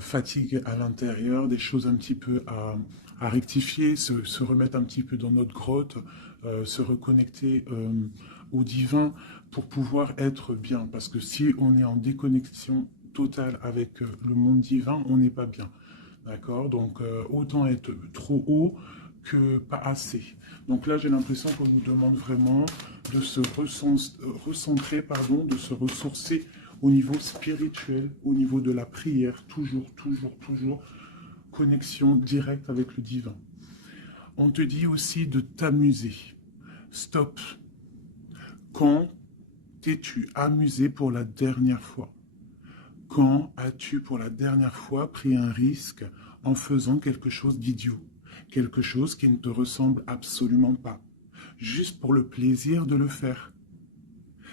fatigue à l'intérieur, des choses un petit peu à rectifier, se remettre un petit peu dans notre grotte, se reconnecter au divin pour pouvoir être bien. Parce que si on est en déconnexion totale avec le monde divin, on n'est pas bien. D'accord? Donc, autant être trop haut que pas assez. Donc là, j'ai l'impression qu'on nous demande vraiment de se recentrer, pardon, de se ressourcer au niveau spirituel, au niveau de la prière, toujours, toujours, toujours, connexion directe avec le divin. On te dit aussi de t'amuser. Stop. Quand t'es-tu amusé pour la dernière fois? Quand as-tu pour la dernière fois pris un risque en faisant quelque chose d'idiot? Quelque chose qui ne te ressemble absolument pas, juste pour le plaisir de le faire.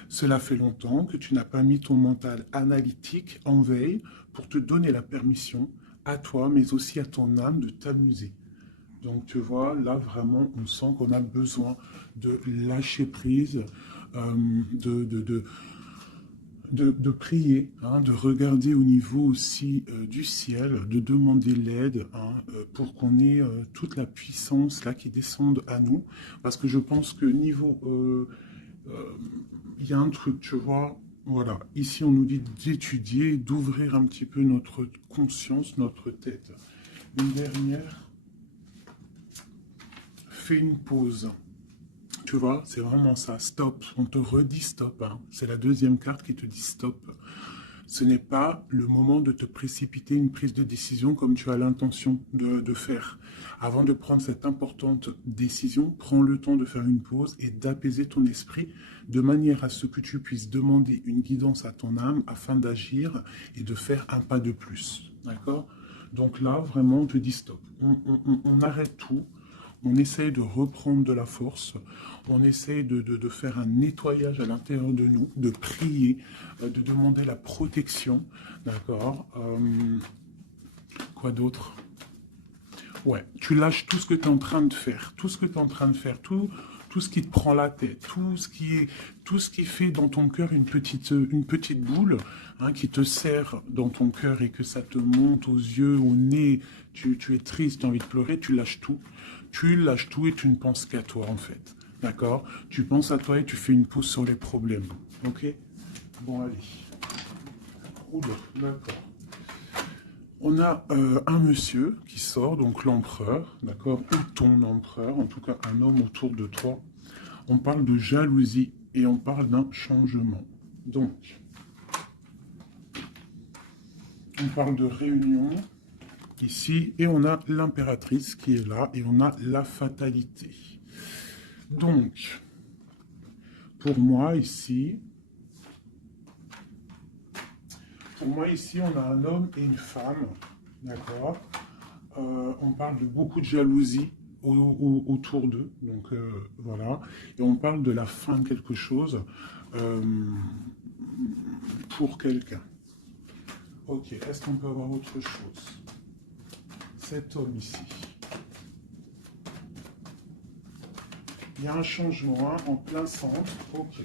Cela fait longtemps que tu n'as pas mis ton mental analytique en veille pour te donner la permission à toi, mais aussi à ton âme de t'amuser. Donc tu vois, là vraiment, on sent qu'on a besoin de lâcher prise, de de prier, hein, de regarder au niveau aussi du ciel, de demander l'aide hein, pour qu'on ait toute la puissance là qui descende à nous. Parce que je pense que niveau, il y a un truc, tu vois, voilà, ici on nous dit d'étudier, d'ouvrir un petit peu notre conscience, notre tête. Une dernière, fais une pause. Tu vois, c'est vraiment ça, stop. On te redit stop. Hein. C'est la deuxième carte qui te dit stop. Ce n'est pas le moment de te précipiter une prise de décision comme tu as l'intention de faire. Avant de prendre cette importante décision, prends le temps de faire une pause et d'apaiser ton esprit de manière à ce que tu puisses demander une guidance à ton âme afin d'agir et de faire un pas de plus. D'accord? Donc là, vraiment, on te dit stop. On arrête tout. On essaye de reprendre de la force, on essaye de faire un nettoyage à l'intérieur de nous, de prier, de demander la protection, d'accord. Quoi d'autre? Ouais, tu lâches tout ce que tu es en train de faire, tout ce que tu es en train de faire, tout ce qui te prend la tête, tout ce qui fait dans ton cœur une petite boule hein, qui te serre dans ton cœur et que ça te monte aux yeux, au nez, tu es triste, tu as envie de pleurer, tu lâches tout et tu ne penses qu'à toi en fait, d'accord? Tu penses à toi et tu fais une pause sur les problèmes, ok? Bon allez, oula, d'accord. On a un monsieur qui sort, donc l'empereur, d'accord, ou ton empereur, en tout cas un homme autour de toi. On parle de jalousie et on parle d'un changement. Donc, on parle de réunion ici et on a l'impératrice qui est là et on a la fatalité. Donc, pour moi ici, on a un homme et une femme, d'accord. On parle de beaucoup de jalousie autour d'eux, donc voilà. Et on parle de la fin de quelque chose euh, pour quelqu'un. Ok, est-ce qu'on peut avoir autre chose? Cet homme ici. Il y a un changement hein, en plein centre. Ok.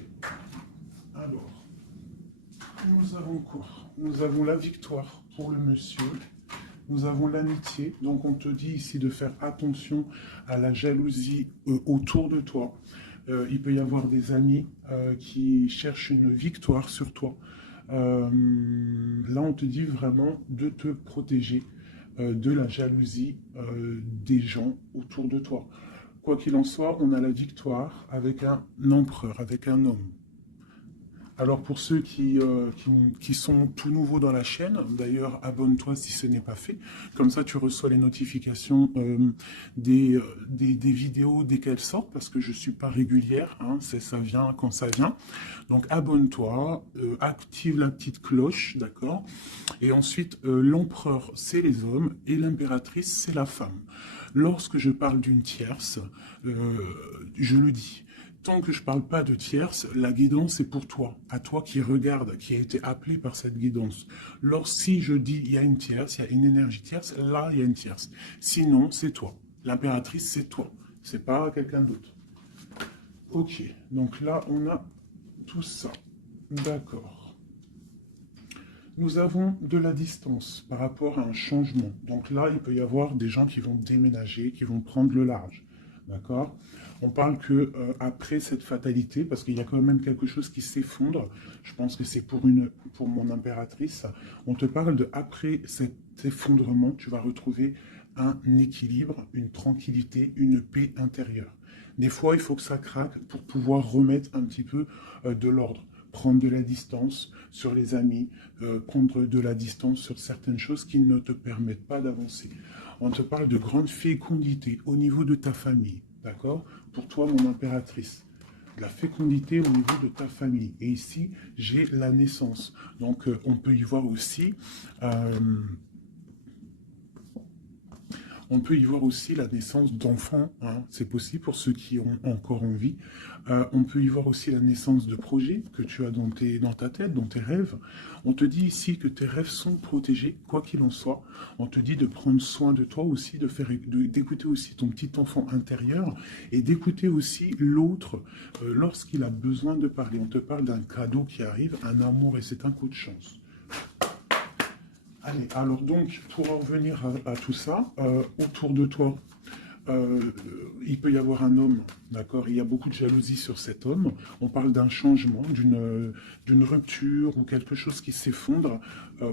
Alors, nous avons quoi? Nous avons la victoire pour le monsieur. Nous avons l'amitié, donc on te dit ici de faire attention à la jalousie autour de toi. Il peut y avoir des amis qui cherchent une victoire sur toi. Là, on te dit vraiment de te protéger de la jalousie des gens autour de toi. Quoi qu'il en soit, on a la victoire avec un empereur, avec un homme. Alors pour ceux qui sont tout nouveaux dans la chaîne, d'ailleurs abonne-toi si ce n'est pas fait, comme ça tu reçois les notifications des vidéos dès qu'elles sortent, parce que je ne suis pas régulière, hein, ça vient quand ça vient. Donc abonne-toi, active la petite cloche, d'accord. Et ensuite, l'empereur c'est les hommes et l'impératrice c'est la femme. Lorsque je parle d'une tierce, je le dis. Tant que je ne parle pas de tierce, la guidance est pour toi, à toi qui regarde, qui a été appelé par cette guidance. Si je dis il y a une tierce, il y a une énergie tierce, là il y a une tierce. Sinon, c'est toi. L'impératrice, c'est toi. C'est pas quelqu'un d'autre. Ok, donc là on a tout ça. D'accord. Nous avons de la distance par rapport à un changement. Donc là, il peut y avoir des gens qui vont déménager, qui vont prendre le large. D'accord? On parle que après cette fatalité, parce qu'il y a quand même quelque chose qui s'effondre, je pense que c'est pour mon impératrice, on te parle de après cet effondrement, tu vas retrouver un équilibre, une tranquillité, une paix intérieure. Des fois, il faut que ça craque pour pouvoir remettre un petit peu de l'ordre, prendre de la distance sur les amis, prendre de la distance sur certaines choses qui ne te permettent pas d'avancer. On te parle de grande fécondité au niveau de ta famille, d'accord? Pour toi, mon impératrice. De la fécondité au niveau de ta famille. Et ici, j'ai la naissance. Donc, on peut y voir aussi euh, on peut y voir aussi la naissance d'enfants, hein. C'est possible pour ceux qui ont encore envie. On peut y voir aussi la naissance de projets que tu as dans ta tête, dans tes rêves. On te dit ici que tes rêves sont protégés, quoi qu'il en soit. On te dit de prendre soin de toi aussi, d'écouter aussi ton petit enfant intérieur et d'écouter aussi l'autre lorsqu'il a besoin de parler. On te parle d'un cadeau qui arrive, un amour et c'est un coup de chance. Allez, alors donc, pour en revenir à tout ça, autour de toi, euh, il peut y avoir un homme, d'accord? Il y a beaucoup de jalousie sur cet homme. On parle d'un changement, d'une rupture ou quelque chose qui s'effondre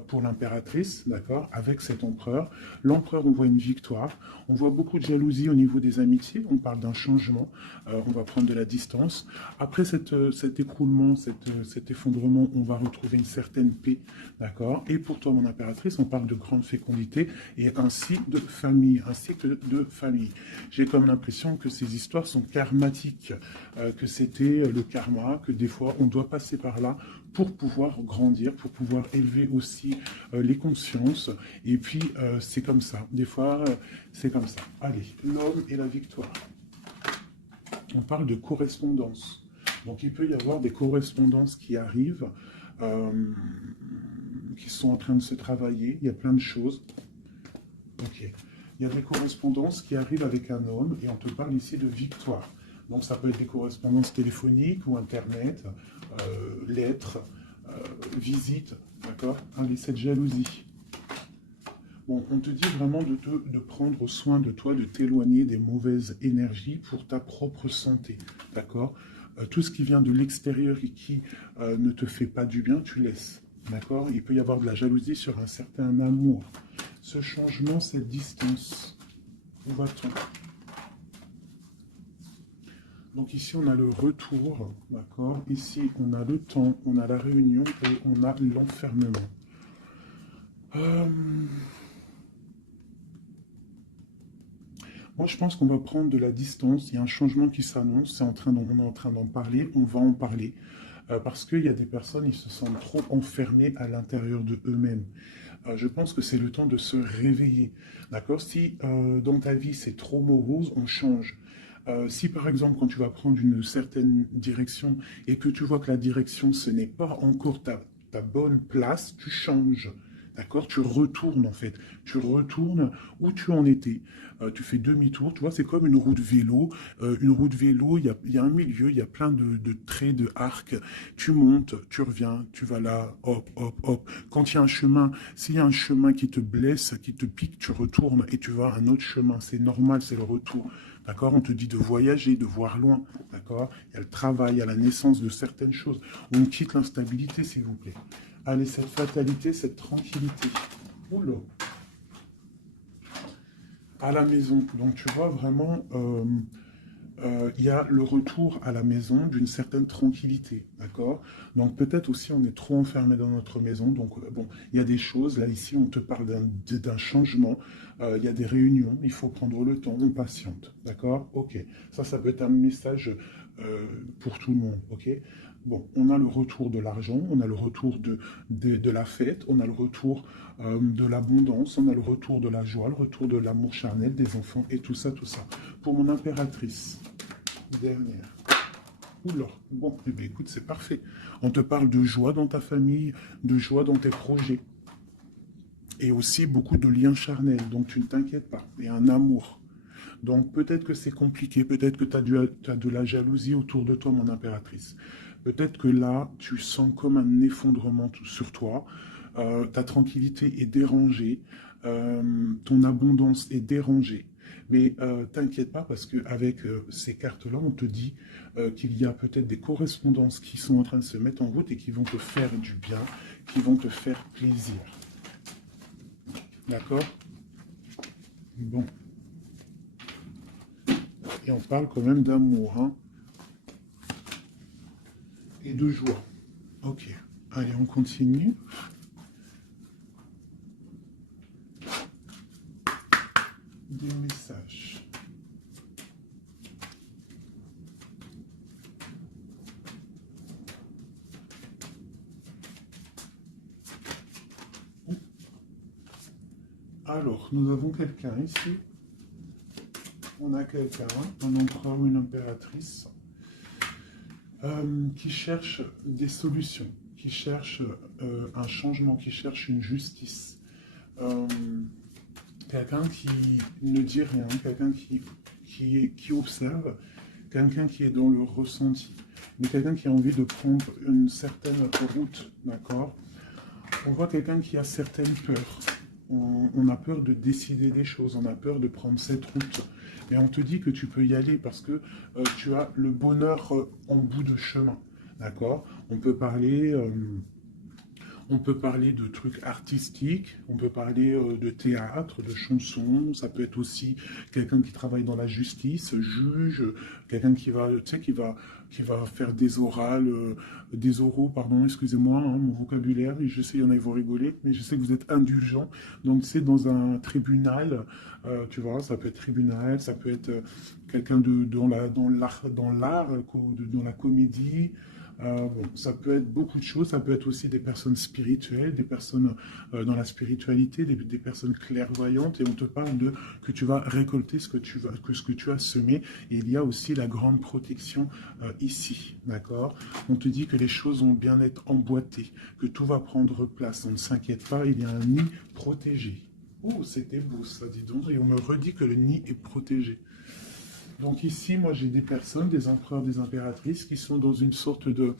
pour l'impératrice, d'accord? Avec cet empereur. L'empereur, on voit une victoire. On voit beaucoup de jalousie au niveau des amitiés. On parle d'un changement. On va prendre de la distance. Après cet écroulement, cet effondrement, on va retrouver une certaine paix, d'accord? Et pour toi, mon impératrice, on parle de grande fécondité et ainsi de famille, un cycle de famille. J'ai comme l'impression que ces histoires sont karmatiques, que c'était le karma, que des fois on doit passer par là pour pouvoir grandir, pour pouvoir élever aussi les consciences. Et puis c'est comme ça, des fois c'est comme ça. Allez, l'homme et la victoire. On parle de correspondance. Donc il peut y avoir des correspondances qui arrivent, euh, qui sont en train de se travailler. Il y a plein de choses. Ok. Il y a des correspondances qui arrivent avec un homme et on te parle ici de victoire. Donc ça peut être des correspondances téléphoniques ou internet, lettres, visites, d'accord? Allez, cette jalousie. Bon, on te dit vraiment de prendre soin de toi, de t'éloigner des mauvaises énergies pour ta propre santé, d'accord? Tout ce qui vient de l'extérieur et qui ne te fait pas du bien, tu laisses, d'accord? Il peut y avoir de la jalousie sur un certain amour. Ce changement, cette distance, où va-t-on? Donc ici, on a le retour, d'accord? Ici, on a le temps, on a la réunion et on a l'enfermement. Euh, Moi, je pense qu'on va prendre de la distance. Il y a un changement qui s'annonce. On est en train d'en parler. On va en parler. Parce qu'il y a des personnes, ils se sentent trop enfermés à l'intérieur de eux-mêmes. Je pense que c'est le temps de se réveiller. D'accord? Si dans ta vie, c'est trop morose, on change. Si par exemple, quand tu vas prendre une certaine direction et que tu vois que la direction, ce n'est pas encore ta bonne place, tu changes. D'accord? Tu retournes en fait. Tu retournes où tu en étais. Tu fais demi-tour. Tu vois, c'est comme une roue de vélo. Une roue de vélo, il y a un milieu, il y a plein de traits, de arcs. Tu montes, tu reviens, tu vas là, hop, hop, hop. Quand il y a un chemin, s'il y a un chemin qui te blesse, qui te pique, tu retournes et tu vas à un autre chemin. C'est normal, c'est le retour. D'accord? On te dit de voyager, de voir loin. D'accord? Il y a le travail, il y a la naissance de certaines choses. On quitte l'instabilité, s'il vous plaît. Allez, cette fatalité, cette tranquillité. Oula. À la maison. Donc, tu vois vraiment, il y a le retour à la maison d'une certaine tranquillité, d'accord? Donc peut-être aussi on est trop enfermé dans notre maison, donc bon, il y a des choses, là ici on te parle d'un changement, il y a des réunions, il faut prendre le temps, on patiente, d'accord? Ok, ça peut être un message pour tout le monde, ok? Bon, on a le retour de l'argent, on a le retour de la fête, on a le retour de l'abondance, on a le retour de la joie, le retour de l'amour charnel des enfants et tout ça, tout ça. Pour mon impératrice, dernière. Oula, bon, eh bien, écoute, c'est parfait. On te parle de joie dans ta famille, de joie dans tes projets. Et aussi beaucoup de liens charnels, donc tu ne t'inquiètes pas. Et un amour. Donc peut-être que c'est compliqué, peut-être que tu as de la jalousie autour de toi, mon impératrice. Peut-être que là, tu sens comme un effondrement sur toi. ta tranquillité est dérangée, ton abondance est dérangée. Mais t'inquiète pas parce qu'avec ces cartes-là, on te dit qu'il y a peut-être des correspondances qui sont en train de se mettre en route et qui vont te faire du bien, qui vont te faire plaisir. D'accord? Bon. Et on parle quand même d'amour, hein, et de joie. Ok. Allez, on continue. Des messages. Alors, nous avons quelqu'un ici. On a quelqu'un, un empereur ou une impératrice, qui cherche des solutions, qui cherche un changement, qui cherche une justice. Euh, Quelqu'un qui ne dit rien, quelqu'un qui observe, quelqu'un qui est dans le ressenti, mais quelqu'un qui a envie de prendre une certaine route, d'accord? On voit quelqu'un qui a certaines peurs. On a peur de décider des choses, on a peur de prendre cette route. Mais on te dit que tu peux y aller parce que tu as le bonheur en bout de chemin, d'accord? On peut parler de trucs artistiques, on peut parler de théâtre, de chansons, ça peut être aussi quelqu'un qui travaille dans la justice, juge, quelqu'un qui va, tu sais, qui va faire des orales, des oraux, pardon, excusez-moi, hein, mon vocabulaire, je sais, il y en a, ils vont rigoler, mais je sais que vous êtes indulgents. Donc, c'est dans un tribunal, tu vois, ça peut être tribunal, ça peut être quelqu'un dans l'art, dans la comédie. Bon, ça peut être beaucoup de choses, ça peut être aussi des personnes spirituelles, des personnes dans la spiritualité, des personnes clairvoyantes, et on te parle de que tu vas récolter ce que tu as semé, et il y a aussi la grande protection ici, d'accord? On te dit que les choses vont bien être emboîtées, que tout va prendre place, on ne s'inquiète pas, il y a un nid protégé. Oh, c'était beau ça, dis donc, et on me redit que le nid est protégé. Donc ici, moi j'ai des personnes, des empereurs, des impératrices qui sont dans une sorte euh,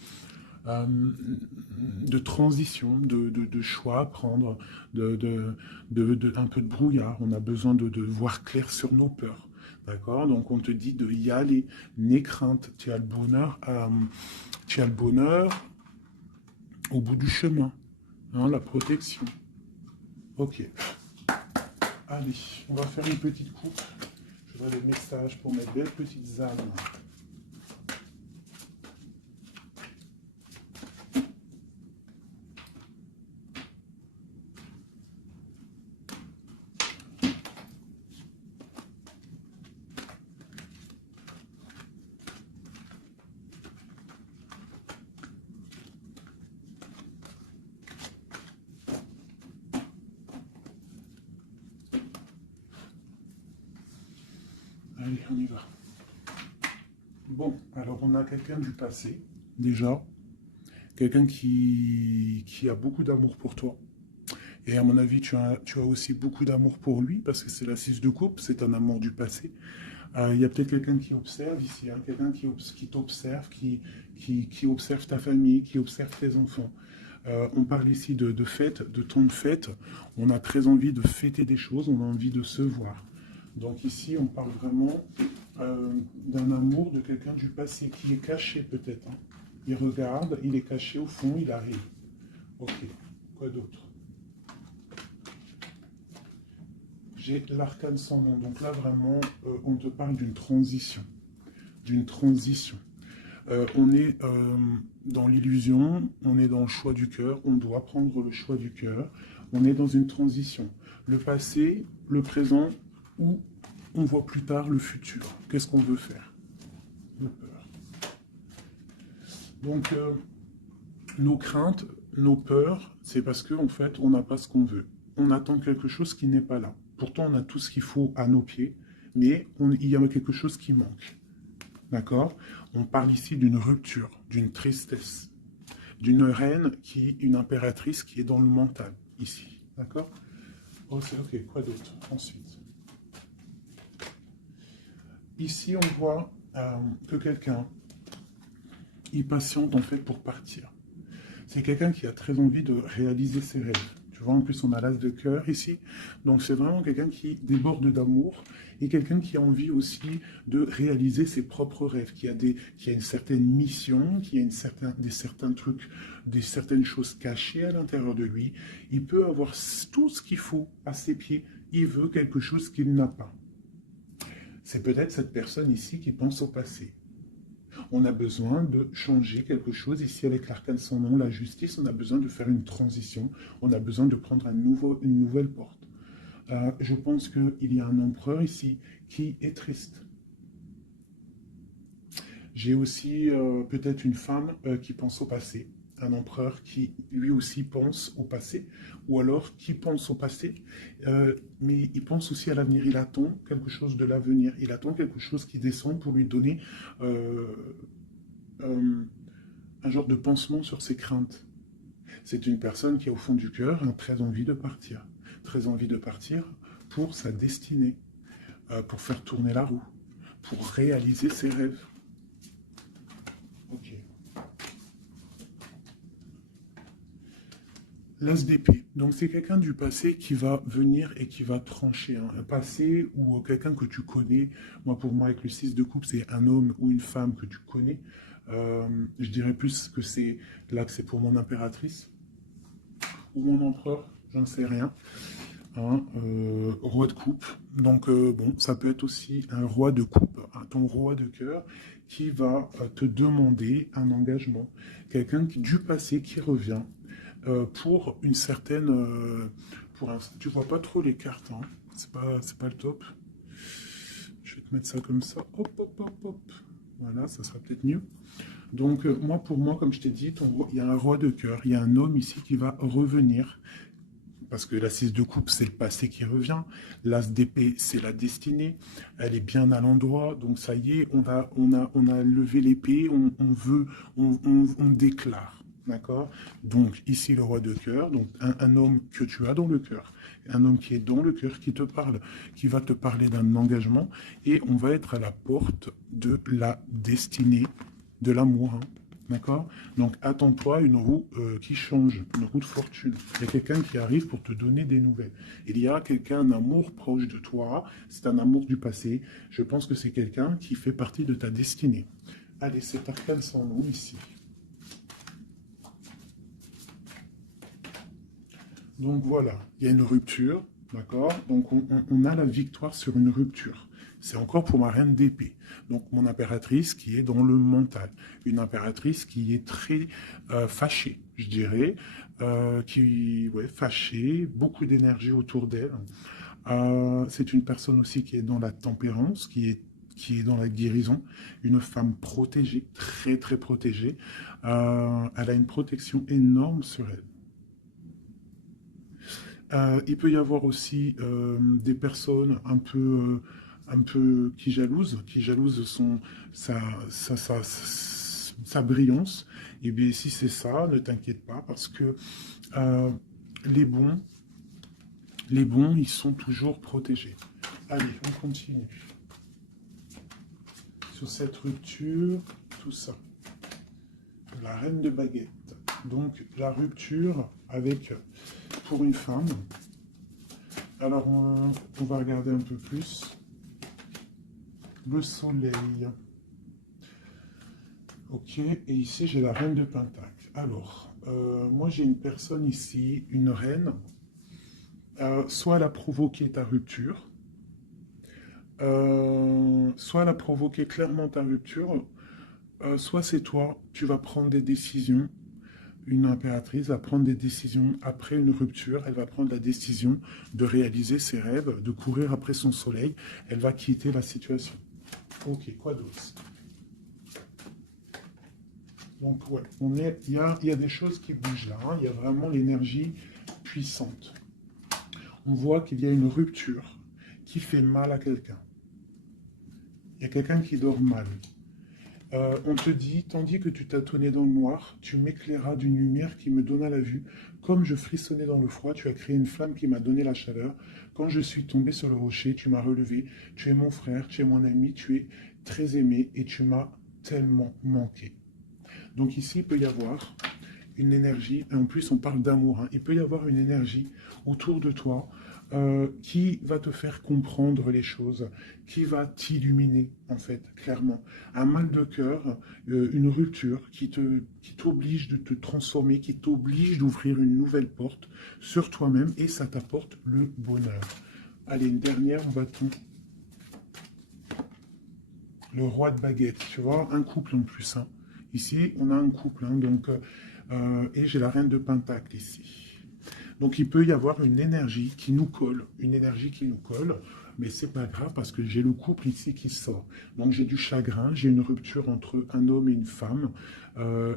de transition, de choix à prendre, un peu de brouillard. On a besoin de voir clair sur nos peurs. D'accord? Donc on te dit de y aller, n'aie crainte, tu as le bonheur au bout du chemin, hein, la protection. Ok, allez, on va faire une petite coupe. Je vois les messages pour mes belles petites âmes. Allez, on y va. Bon, alors on a quelqu'un du passé, déjà. Quelqu'un qui a beaucoup d'amour pour toi. Et à mon avis, tu as aussi beaucoup d'amour pour lui, parce que c'est la 6 de coupe, c'est un amour du passé. Il y a peut-être quelqu'un qui observe ici, hein, quelqu'un qui t'observe, qui observe ta famille, qui observe tes enfants. On parle ici de fête, de temps de fête. On a très envie de fêter des choses, on a envie de se voir. Donc ici, on parle vraiment d'un amour de quelqu'un du passé qui est caché peut-être, hein. Il regarde, il est caché au fond, il arrive. Ok, quoi d'autre? J'ai l'arcane sans nom. Donc là, vraiment, on te parle d'une transition. D'une transition. On est dans l'illusion, on est dans le choix du cœur, on doit prendre le choix du cœur. On est dans une transition. Le passé, le présent, ou on voit plus tard le futur. Qu'est-ce qu'on veut faire? De peur. Donc, nos craintes, nos peurs, c'est parce qu'en fait, on n'a pas ce qu'on veut. On attend quelque chose qui n'est pas là. Pourtant, on a tout ce qu'il faut à nos pieds, mais il y a quelque chose qui manque. D'accord? On parle ici d'une rupture, d'une tristesse, d'une reine une impératrice qui est dans le mental, ici. D'accord? Oh, c'est ok, quoi d'autre? Ensuite. Ici, on voit que quelqu'un, il patiente en fait pour partir. C'est quelqu'un qui a très envie de réaliser ses rêves. Tu vois, en plus, on a l'as de cœur ici. Donc, c'est vraiment quelqu'un qui déborde d'amour et quelqu'un qui a envie aussi de réaliser ses propres rêves, qui a une certaine mission, qui a certains trucs, certaines choses cachées à l'intérieur de lui. Il peut avoir tout ce qu'il faut à ses pieds. Il veut quelque chose qu'il n'a pas. C'est peut-être cette personne ici qui pense au passé. On a besoin de changer quelque chose. Ici, avec l'arcane sans nom, la justice, on a besoin de faire une transition. On a besoin de prendre une nouvelle porte. Je pense qu'il y a un empereur ici qui est triste. J'ai aussi peut-être une femme qui pense au passé. Un empereur qui lui aussi pense au passé, ou alors qui pense au passé, mais il pense aussi à l'avenir. Il attend quelque chose de l'avenir. Il attend quelque chose qui descend pour lui donner euh, euh, un genre de pansement sur ses craintes. C'est une personne qui, au fond du cœur, a très envie de partir. Très envie de partir pour sa destinée, pour faire tourner la roue, pour réaliser ses rêves. Ok. L'as d'épée. Donc c'est quelqu'un du passé qui va venir et qui va trancher. Hein. Un passé ou quelqu'un que tu connais. Moi, pour moi, avec le 6 de coupe, c'est un homme ou une femme que tu connais. Je dirais plus que c'est là que c'est pour mon impératrice ou mon empereur, j'en sais rien. Hein, roi de coupe. Donc bon, ça peut être aussi un roi de coupe, hein, ton roi de cœur, qui va te demander un engagement. Quelqu'un du passé qui revient pour une certaine... tu vois pas trop les cartes, hein. C'est pas le top. Je vais te mettre ça comme ça. Hop, hop, hop, hop. Voilà, ça sera peut-être mieux. Donc, pour moi, comme je t'ai dit, il y a un roi de cœur, il y a un homme ici qui va revenir. Parce que la 6 de coupe, c'est le passé qui revient. L'as d'épée, c'est la destinée. Elle est bien à l'endroit. Donc, ça y est, on a levé l'épée, on déclare. D'accord. Donc, ici, le roi de cœur, donc un homme que tu as dans le cœur, un homme qui est dans le cœur, qui te parle, qui va te parler d'un engagement, et on va être à la porte de la destinée, de l'amour. Hein. D'accord. Donc, attends-toi à une roue qui change, une roue de fortune. Il y a quelqu'un qui arrive pour te donner des nouvelles. Il y a quelqu'un, un amour proche de toi, c'est un amour du passé. Je pense que c'est quelqu'un qui fait partie de ta destinée. Allez, c'est arcane sans nom ici. Donc voilà, il y a une rupture, d'accord. Donc on a la victoire sur une rupture. C'est encore pour ma reine d'épée. Donc mon impératrice qui est dans le mental. Une impératrice qui est très fâchée, je dirais. Fâchée, beaucoup d'énergie autour d'elle. C'est une personne aussi qui est dans la tempérance, qui est dans la guérison. Une femme protégée, très très protégée. Elle a une protection énorme sur elle. Il peut y avoir aussi des personnes un peu qui jalousent sa, sa, sa, sa brillance. Et bien si c'est ça, ne t'inquiète pas parce que euh, les bons, les bons, ils sont toujours protégés. Allez, on continue. Sur cette rupture, tout ça. La reine de baguette. Donc la rupture avec, pour une femme. Alors on va regarder un peu plus. Le soleil. Ok, et ici j'ai la reine de Pentacle. Alors, moi j'ai une personne ici, une reine. Soit elle a provoqué ta rupture, soit elle a provoqué clairement ta rupture, soit c'est toi, tu vas prendre des décisions. Une impératrice va prendre des décisions après une rupture. Elle va prendre la décision de réaliser ses rêves, de courir après son soleil. Elle va quitter la situation. Ok, quoi d'autre? Donc, ouais, il y a des choses qui bougent là. Hein. Il y a vraiment l'énergie puissante. On voit qu'il y a une rupture qui fait mal à quelqu'un. Il y a quelqu'un qui dort mal. On te dit, tandis que tu tâtonnais dans le noir, tu m'éclairas d'une lumière qui me donna la vue. Comme je frissonnais dans le froid, tu as créé une flamme qui m'a donné la chaleur. Quand je suis tombé sur le rocher, tu m'as relevé. Tu es mon frère, tu es mon ami, tu es très aimé et tu m'as tellement manqué. Donc ici, il peut y avoir une énergie, et en plus on parle d'amour, hein. Il peut y avoir une énergie autour de toi qui va te faire comprendre les choses, qui va t'illuminer, en fait, clairement. Un mal de cœur, une rupture qui t'oblige de te transformer, qui t'oblige d'ouvrir une nouvelle porte sur toi-même, et ça t'apporte le bonheur. Allez, une dernière, on va tomber. Le roi de baguette, tu vois, un couple en plus, hein. Ici, on a un couple, hein, donc, et j'ai la reine de pentacle ici. Donc il peut y avoir une énergie qui nous colle, une énergie qui nous colle, mais c'est pas grave parce que j'ai le couple ici qui sort. Donc j'ai du chagrin, j'ai une rupture entre un homme et une femme.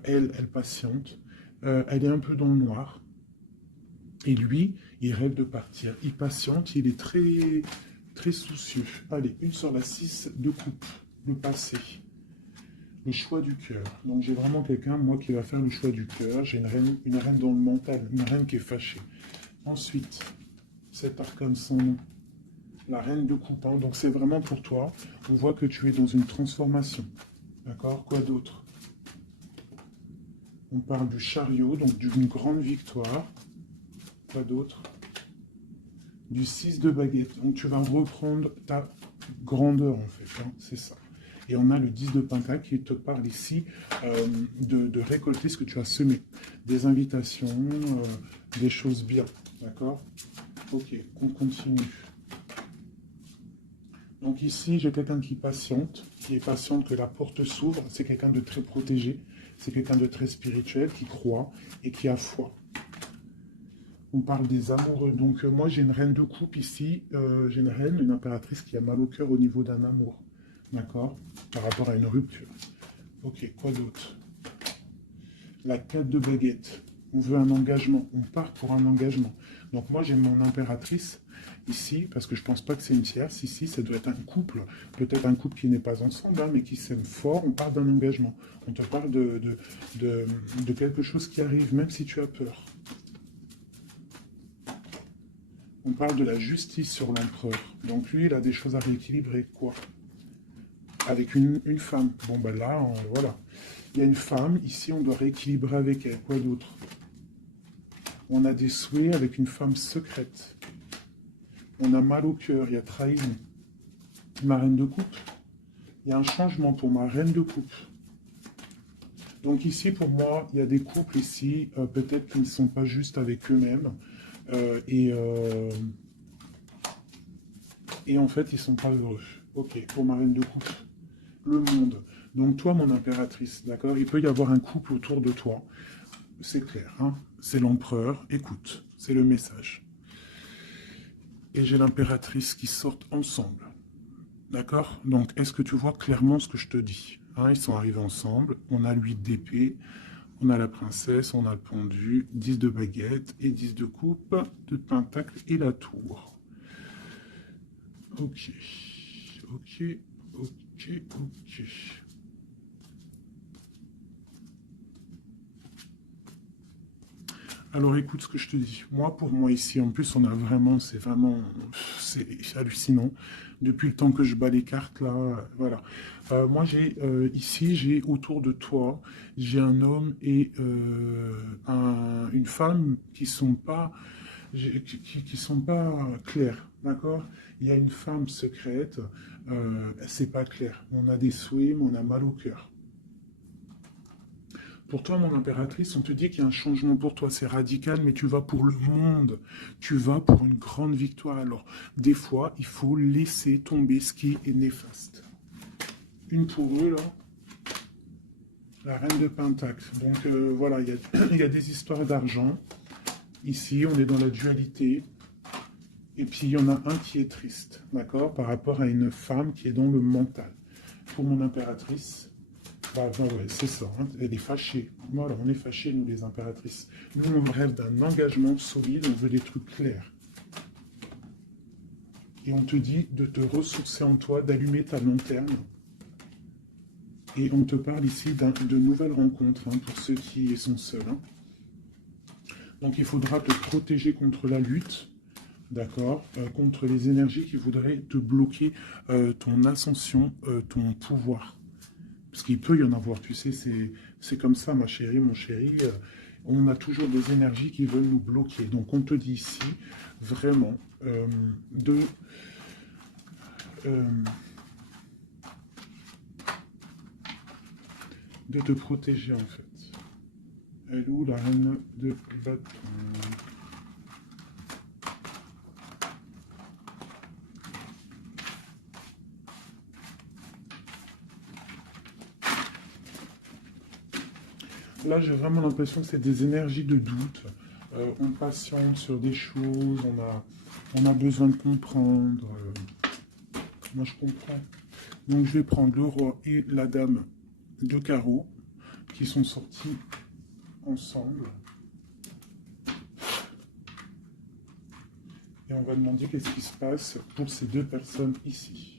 Elle patiente, elle est un peu dans le noir. Et lui, il rêve de partir. Il patiente, il est très, très soucieux. Allez, une sur la 6 de coupe, le passé. Le choix du cœur. Donc j'ai vraiment quelqu'un, moi, qui va faire le choix du cœur. J'ai une reine dans le mental, une reine qui est fâchée. Ensuite, cet arcane sans nom, la reine de coupe. Hein. Donc c'est vraiment pour toi. On voit que tu es dans une transformation. D'accord? Quoi d'autre? On parle du chariot, donc d'une grande victoire. Quoi d'autre? Du 6 de baguette. Donc tu vas reprendre ta grandeur, en fait. Hein. C'est ça. Et on a le 10 de pentacle qui te parle ici de récolter ce que tu as semé. Des invitations, des choses bien. D'accord? Ok, on continue. Donc ici, j'ai quelqu'un qui est patiente que la porte s'ouvre. C'est quelqu'un de très protégé. C'est quelqu'un de très spirituel, qui croit et qui a foi. On parle des amoureux. Donc moi, j'ai une reine de coupe ici. J'ai une reine, une impératrice qui a mal au cœur au niveau d'un amour. D'accord? Par rapport à une rupture. Ok, quoi d'autre? La 4 de baguette. On veut un engagement. On part pour un engagement. Donc moi, j'ai mon impératrice ici, parce que je pense pas que c'est une tierce. Ici, ça doit être un couple. Peut-être un couple qui n'est pas ensemble, hein, mais qui s'aime fort. On parle d'un engagement. On te parle de quelque chose qui arrive, même si tu as peur. On parle de la justice sur l'empereur. Donc lui, il a des choses à rééquilibrer. Quoi? Avec une femme. Bon, ben là, voilà. Il y a une femme, ici, on doit rééquilibrer avec elle. Quoi d'autre? On a des souhaits avec une femme secrète. On a mal au cœur, il y a trahison. Ma reine de coupe. Il y a un changement pour ma reine de coupe. Donc ici, pour moi, il y a des couples ici, peut-être qui ne sont pas justes avec eux-mêmes. Et en fait, ils ne sont pas heureux. Ok, pour ma reine de coupe. Le monde. Donc toi, mon impératrice, d'accord? Il peut y avoir un couple autour de toi. C'est clair, hein? C'est l'empereur. Écoute, c'est le message. Et j'ai l'impératrice qui sortent ensemble. D'accord? Donc, est-ce que tu vois clairement ce que je te dis? Hein, ils sont arrivés ensemble. On a l'huile d'épée, on a la princesse, on a le pendu, 10 de baguette et 10 de coupe, de pentacle et la tour. Ok, ok, ok, ok. Alors écoute ce que je te dis. Moi, pour moi ici, en plus, on a vraiment, c'est hallucinant. Depuis le temps que je bats les cartes, là, voilà. Moi, ici, j'ai autour de toi, j'ai un homme et une femme qui sont pas, qui sont pas clairs, d'accord? Il y a une femme secrète, c'est pas clair. On a des souhaits, mais on a mal au cœur. Pour toi, mon impératrice, on te dit qu'il y a un changement pour toi, c'est radical, mais tu vas pour le monde, tu vas pour une grande victoire. Alors, des fois, il faut laisser tomber ce qui est néfaste. Une pour eux, là, la reine de Pentacle. Donc, voilà, il y a des histoires d'argent. Ici, on est dans la dualité. Et puis, il y en a un qui est triste, d'accord, par rapport à une femme qui est dans le mental. Pour mon impératrice, bah, ouais, c'est ça, hein. Elle est fâchée. Voilà, on est fâchés, nous, les impératrices. Nous, on rêve d'un engagement solide, on veut des trucs clairs. Et on te dit de te ressourcer en toi, d'allumer ta lanterne. Et on te parle ici de nouvelles rencontres, hein, pour ceux qui sont seuls. Hein. Donc, il faudra te protéger contre la lutte, d'accord, contre les énergies qui voudraient te bloquer ton ascension, ton pouvoir. Parce qu'il peut y en avoir, tu sais, c'est comme ça, ma chérie, mon chéri. on a toujours des énergies qui veulent nous bloquer. Donc on te dit ici, vraiment, de te protéger en fait. Elle est où la reine de bâton? Là, j'ai vraiment l'impression que c'est des énergies de doute. On patiente sur des choses, on a besoin de comprendre. Moi, je comprends. Donc, je vais prendre le roi et la dame de carreau qui sont sortis ensemble. Et on va demander qu'est-ce qui se passe pour ces deux personnes ici.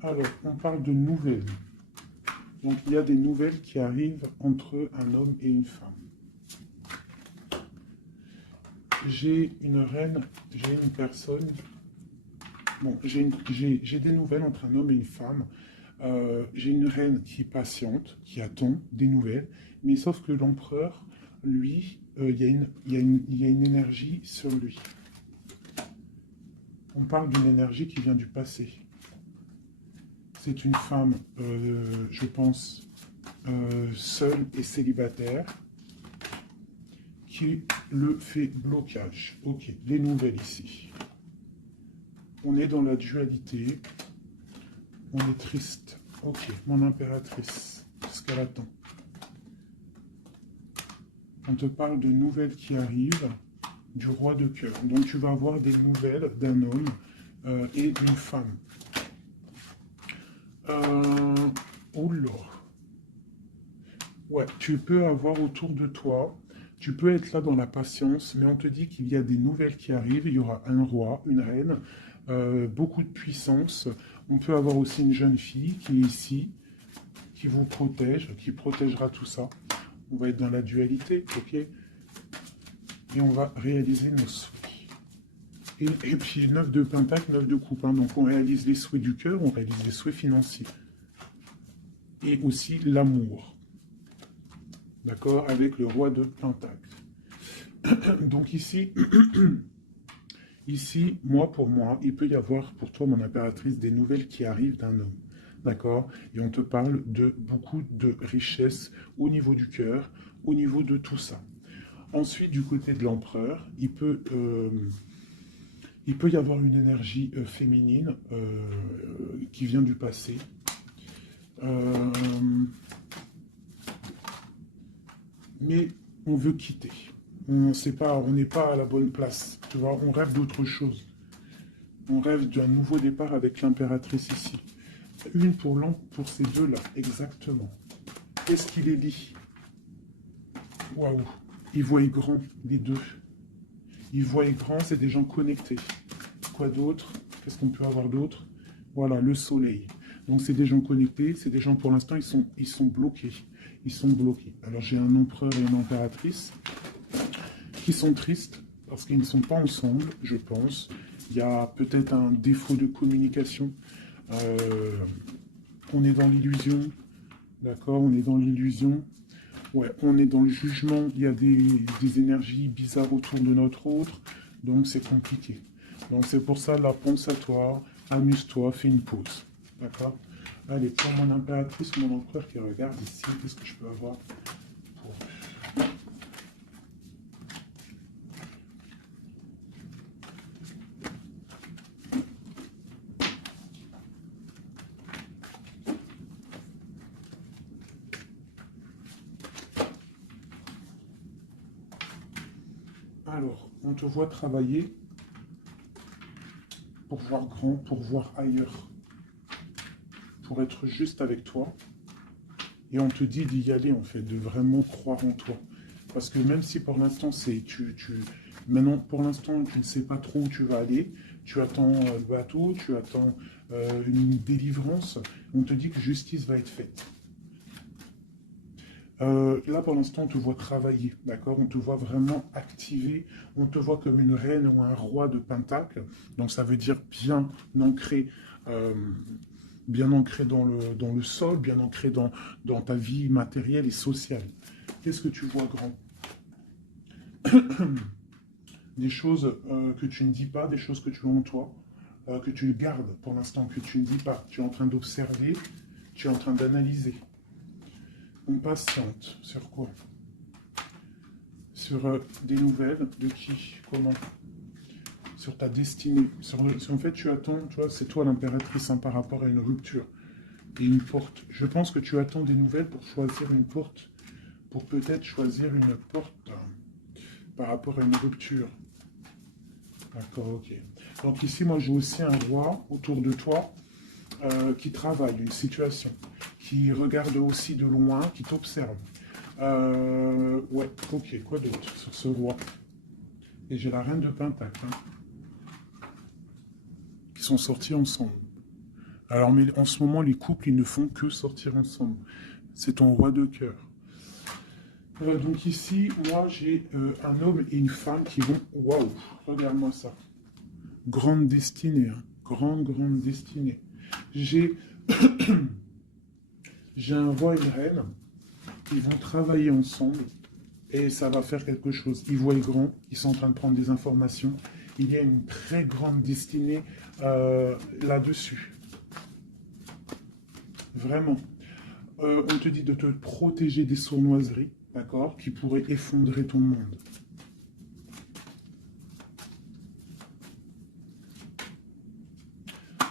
Alors, on parle de nouvelles. Donc, il y a des nouvelles qui arrivent entre un homme et une femme. J'ai une reine, j'ai une personne. Bon, j'ai des nouvelles entre un homme et une femme. J'ai une reine qui est patiente, qui attend des nouvelles. Mais sauf que l'empereur, lui, il y a une énergie sur lui. On parle d'une énergie qui vient du passé. C'est une femme, je pense, seule et célibataire, qui le fait blocage. Ok, les nouvelles ici. On est dans la dualité. On est triste. Ok, mon impératrice, ce qu'elle attend. On te parle de nouvelles qui arrivent du roi de cœur. Donc tu vas avoir des nouvelles d'un homme et d'une femme. Oula. Ouais, tu peux avoir autour de toi, tu peux être là dans la patience, mais on te dit qu'il y a des nouvelles qui arrivent. Il y aura un roi, une reine, beaucoup de puissance. On peut avoir aussi une jeune fille qui est ici, qui vous protège, qui protégera tout ça. On va être dans la dualité, ok? Et on va réaliser nos souhaits. Et puis 9 de pentacle, 9 de coupe. Hein. Donc on réalise les souhaits du cœur, on réalise les souhaits financiers. Et aussi l'amour. D'accord? Avec le roi de pentacle. Donc ici, ici, pour moi, il peut y avoir pour toi, mon impératrice, des nouvelles qui arrivent d'un homme. D'accord? Et on te parle de beaucoup de richesses au niveau du cœur, au niveau de tout ça. Ensuite, du côté de l'empereur, il peut y avoir une énergie féminine qui vient du passé. Mais on veut quitter. On n'est pas à la bonne place. Tu vois, on rêve d'autre chose. On rêve d'un nouveau départ avec l'impératrice ici. Une pour ces deux-là, exactement. Qu'est-ce qu'il est dit? Waouh! Ils voient grand, les deux. Ils voient grand, c'est des gens connectés. Quoi d'autre? Qu'est-ce qu'on peut avoir d'autre? Voilà, le soleil. Donc c'est des gens connectés, c'est des gens pour l'instant, ils sont bloqués. Ils sont bloqués. Alors j'ai un empereur et une impératrice qui sont tristes parce qu'ils ne sont pas ensemble, je pense. Il y a peut-être un défaut de communication. On est dans l'illusion. D'accord, on est dans l'illusion. Ouais, on est dans le jugement. Il y a des énergies bizarres autour de notre autre. Donc c'est compliqué. Donc c'est pour ça, là, pense à toi, amuse-toi, fais une pause. D'accord? Allez, pour mon impératrice, mon empereur qui regarde ici, qu'est-ce que je peux avoir pour... Alors, on te voit travailler pour voir grand, pour voir ailleurs, pour être juste avec toi. Et on te dit d'y aller, en fait, de vraiment croire en toi. Parce que même si pour l'instant, maintenant, pour l'instant, tu ne sais pas trop où tu vas aller, tu attends le bateau, tu attends une délivrance, on te dit que justice va être faite. Là, pour l'instant, on te voit travailler, d'accord? On te voit vraiment activer, on te voit comme une reine ou un roi de Pentacle. Donc, ça veut dire euh, bien ancré dans le sol, bien ancré dans ta vie matérielle et sociale. Qu'est-ce que tu vois, grand? Des choses que tu ne dis pas, des choses que tu as en toi, que tu gardes pour l'instant, que tu ne dis pas. Tu es en train d'observer, tu es en train d'analyser. On patiente. Sur quoi? Sur des nouvelles de qui? Comment? Sur ta destinée. En fait, tu attends, tu vois, c'est toi l'impératrice par rapport à une rupture et une porte. Je pense que tu attends des nouvelles pour choisir une porte, pour peut-être choisir une porte par rapport à une rupture. D'accord, ok. Donc ici, moi, j'ai aussi un roi autour de toi qui travaille une situation, qui regarde aussi de loin, qui t'observe. Ouais, ok, quoi d'autre sur ce roi? Et j'ai la reine de Pentacle, qui sont sortis ensemble. Alors, mais en ce moment, les couples, ils ne font que sortir ensemble. C'est ton roi de cœur. Donc ici, moi, j'ai un homme et une femme qui vont... Waouh, regarde-moi ça. Grande destinée, hein. Grande destinée. J'ai un roi et une reine. Ils vont travailler ensemble et ça va faire quelque chose. Ils voient grand, ils sont en train de prendre des informations. Il y a une très grande destinée là-dessus. Vraiment. On te dit de te protéger des sournoiseries, d'accord, qui pourraient effondrer ton monde.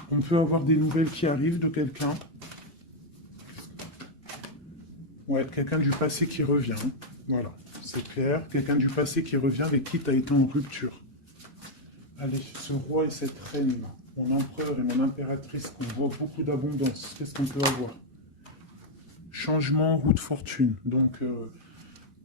On peut avoir des nouvelles qui arrivent de quelqu'un. Ouais, quelqu'un du passé qui revient. Voilà, c'est clair. Quelqu'un du passé qui revient avec qui tu as été en rupture. Allez, ce roi et cette reine, mon empereur et mon impératrice, qu'on voit beaucoup d'abondance. Qu'est-ce qu'on peut avoir? Changement, roue de fortune. Donc,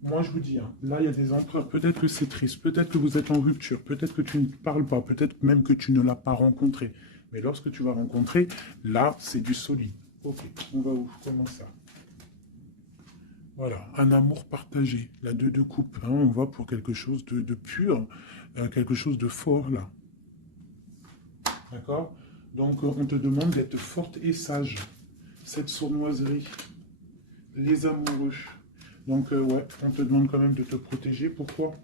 moi je vous dis, hein, là il y a des empereurs, peut-être que c'est triste, peut-être que vous êtes en rupture, peut-être que tu ne parles pas, peut-être même que tu ne l'as pas rencontré. Mais lorsque tu vas rencontrer, là c'est du solide. Ok, on va où? Comment ça? Voilà, un amour partagé, la deux de coupe, hein, on va pour quelque chose de pur, quelque chose de fort là. D'accord? Donc on te demande d'être forte et sage. Cette sournoiserie, les amoureux. Donc ouais, on te demande quand même de te protéger. Pourquoi?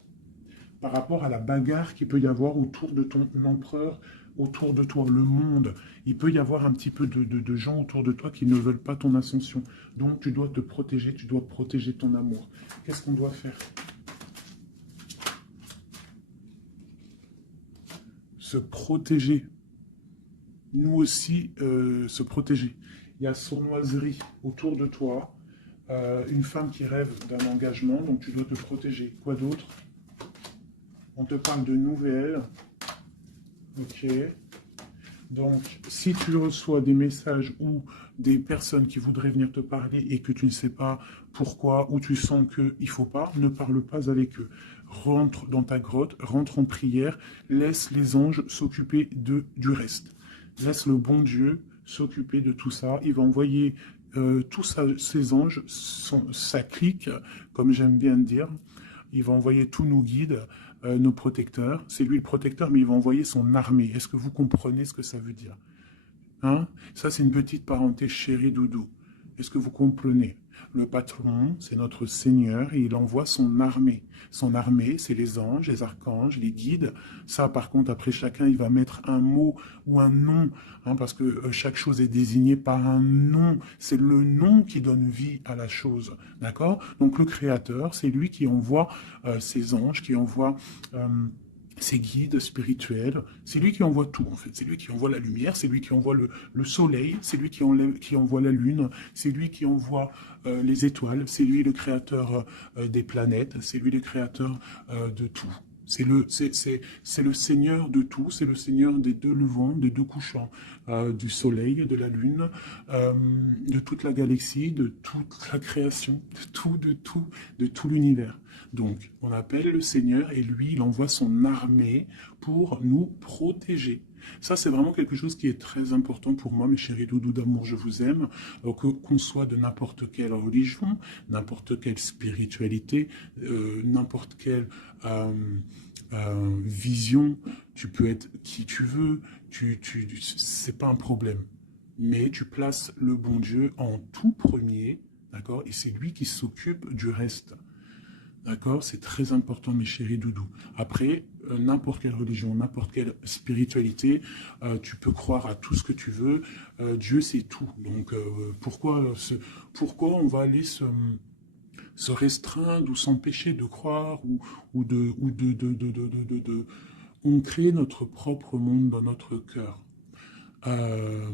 Par rapport à la bagarre qu'il peut y avoir autour de ton empereur, autour de toi, le monde. Il peut y avoir un petit peu de gens autour de toi qui ne veulent pas ton ascension. Donc tu dois te protéger, tu dois protéger ton amour. Qu'est-ce qu'on doit faire? Se protéger. Nous aussi, se protéger. Il y a sournoiserie autour de toi, une femme qui rêve d'un engagement, donc tu dois te protéger. Quoi d'autre? On te parle de nouvelles. Ok. Donc, si tu reçois des messages ou des personnes qui voudraient venir te parler et que tu ne sais pas pourquoi, ou tu sens qu'il ne faut pas, ne parle pas avec eux. Rentre dans ta grotte, rentre en prière, laisse les anges s'occuper du reste. Laisse le bon Dieu s'occuper de tout ça. Il va envoyer tous ses anges, sa clique, comme j'aime bien dire. Il va envoyer tous nos guides, nos protecteurs. C'est lui le protecteur, mais il va envoyer son armée. Est-ce que vous comprenez ce que ça veut dire? Hein? Ça, c'est une petite parenthèse chérie doudou. Est-ce que vous comprenez? Le patron, c'est notre Seigneur et il envoie son armée. Son armée, c'est les anges, les archanges, les guides. Ça, par contre, après chacun, il va mettre un mot ou un nom, hein, parce que chaque chose est désignée par un nom. C'est le nom qui donne vie à la chose. D'accord? Donc le Créateur, c'est lui qui envoie ses anges, qui envoie... ses guides spirituels, c'est lui qui envoie tout en fait, c'est lui qui envoie la lumière, c'est lui qui envoie le soleil, c'est lui qui envoie la lune, c'est lui qui envoie les étoiles, c'est lui le créateur des planètes, c'est lui le créateur de tout. C'est le Seigneur de tout, c'est le Seigneur des deux levants, des deux couchants, du soleil, de la lune, de toute la galaxie, de toute la création, de tout l'univers. Donc, on appelle le Seigneur et lui, il envoie son armée pour nous protéger. Ça, c'est vraiment quelque chose qui est très important pour moi, mes chéris doudous d'amour, je vous aime, qu'on soit de n'importe quelle religion, n'importe quelle spiritualité, n'importe quelle vision, tu peux être qui tu veux, c'est pas un problème. Mais tu places le bon Dieu en tout premier, d'accord? Et c'est lui qui s'occupe du reste. D'accord? C'est très important, mes chéris doudous. Après, n'importe quelle religion, n'importe quelle spiritualité, tu peux croire à tout ce que tu veux. Dieu, c'est tout. Donc, pourquoi on va aller se restreindre ou s'empêcher de croire on crée notre propre monde dans notre cœur. Euh,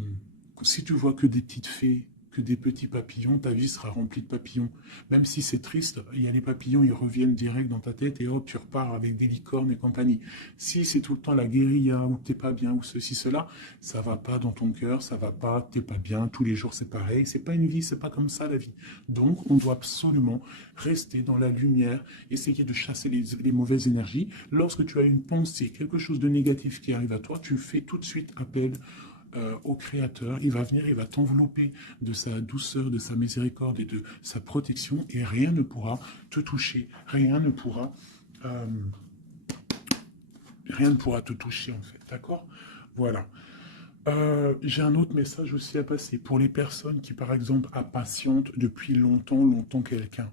Si tu vois que des petites fées, que des petits papillons, ta vie sera remplie de papillons. Même si c'est triste, il y a les papillons, ils reviennent direct dans ta tête et hop, tu repars avec des licornes et compagnie. Si c'est tout le temps la guérilla, ou t'es pas bien, ou ceci, cela, ça va pas dans ton cœur, ça va pas, t'es pas bien, tous les jours c'est pareil, c'est pas une vie, c'est pas comme ça la vie. Donc on doit absolument rester dans la lumière, essayer de chasser les mauvaises énergies. Lorsque tu as une pensée, quelque chose de négatif qui arrive à toi, tu fais tout de suite appel au Créateur, il va venir, il va t'envelopper de sa douceur, de sa miséricorde et de sa protection, et rien ne pourra te toucher, euh, rien ne pourra te toucher en fait, d'accord? Voilà. J'ai un autre message aussi à passer pour les personnes qui, par exemple, impatientent depuis longtemps quelqu'un.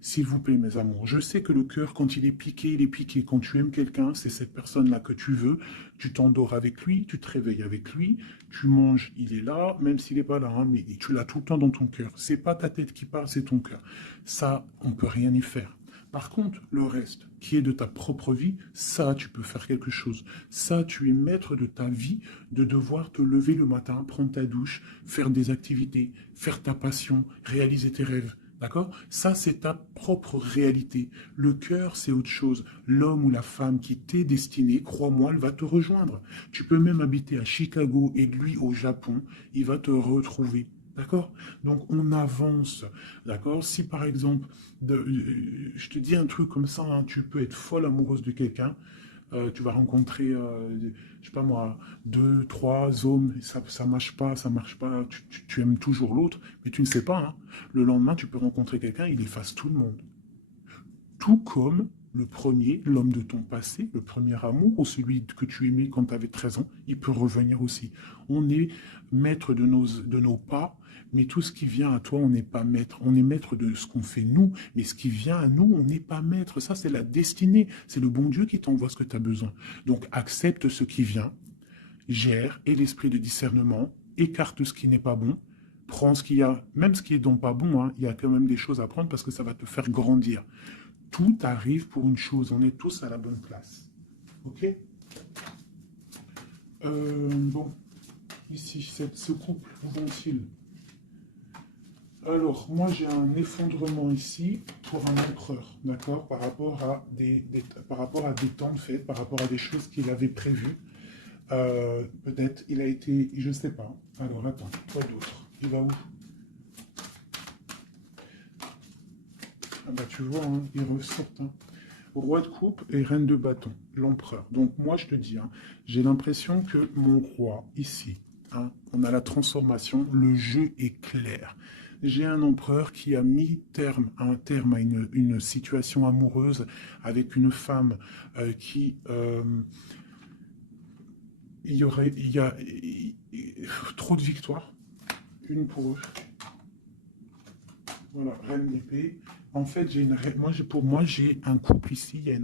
S'il vous plaît, mes amours, je sais que le cœur, quand il est piqué, il est piqué. Quand tu aimes quelqu'un, c'est cette personne-là que tu veux. Tu t'endors avec lui, tu te réveilles avec lui, tu manges, il est là, même s'il n'est pas là, hein, mais tu l'as tout le temps dans ton cœur. C'est pas ta tête qui parle, c'est ton cœur. Ça, on peut rien y faire. Par contre, le reste, qui est de ta propre vie, ça, tu peux faire quelque chose. Ça, tu es maître de ta vie, de devoir te lever le matin, prendre ta douche, faire des activités, faire ta passion, réaliser tes rêves. D'accord? Ça, c'est ta propre réalité. Le cœur, c'est autre chose. L'homme ou la femme qui t'est destiné, crois-moi, elle va te rejoindre. Tu peux même habiter à Chicago et lui au Japon, il va te retrouver. D'accord? Donc on avance. D'accord? Si par exemple, je te dis un truc comme ça, hein, tu peux être folle amoureuse de quelqu'un, tu vas rencontrer, je sais pas moi, deux, trois hommes, ça marche pas, tu aimes toujours l'autre, mais tu ne sais pas, hein. Le lendemain, tu peux rencontrer quelqu'un, il efface tout le monde. Tout comme le premier, l'homme de ton passé, le premier amour, ou celui que tu aimais quand tu avais 13 ans, il peut revenir aussi. On est maître de nos pas, mais tout ce qui vient à toi, on n'est pas maître. On est maître de ce qu'on fait nous, mais ce qui vient à nous, on n'est pas maître. Ça, c'est la destinée. C'est le bon Dieu qui t'envoie ce que tu as besoin. Donc, accepte ce qui vient, gère, et l'esprit de discernement, écarte ce qui n'est pas bon, prends ce qu'il y a, même ce qui est donc pas bon, hein, il y a quand même des choses à prendre parce que ça va te faire grandir. Tout arrive pour une chose, on est tous à la bonne place. Ok? Bon, ici, ce couple, où vont-ils? Alors, moi j'ai un effondrement ici pour un empereur, d'accord, par rapport à par rapport à des temps de fête, par rapport à des choses qu'il avait prévues. Peut-être il a été, je sais pas. Alors attends, quoi d'autre? Il va où? Ah bah tu vois, hein, il ressort. Hein. Roi de coupe et reine de bâton, l'empereur. Donc moi je te dis, hein, j'ai l'impression que mon roi, ici, hein, on a la transformation, le jeu est clair. J'ai un empereur qui a mis un terme à une situation amoureuse avec une femme qui... il y a trop de victoires, une pour eux. Voilà, reine d'épée. En fait, j'ai une reine. Pour moi, j'ai un couple ici. Il y a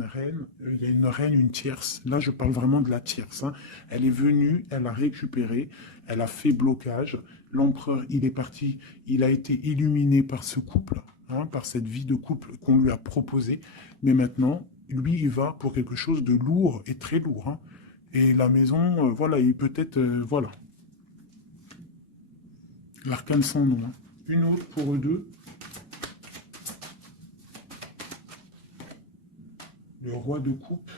une reine, une tierce. Là, je parle vraiment de la tierce. Hein. Elle est venue, elle a récupéré, elle a fait blocage. L'empereur, il est parti. Il a été illuminé par ce couple, hein, par cette vie de couple qu'on lui a proposée. Mais maintenant, lui, il va pour quelque chose de lourd et très lourd. Hein. Et la maison, voilà, il peut-être, voilà. L'arcane sans nom. Hein. Une autre pour eux deux. Le roi de coupe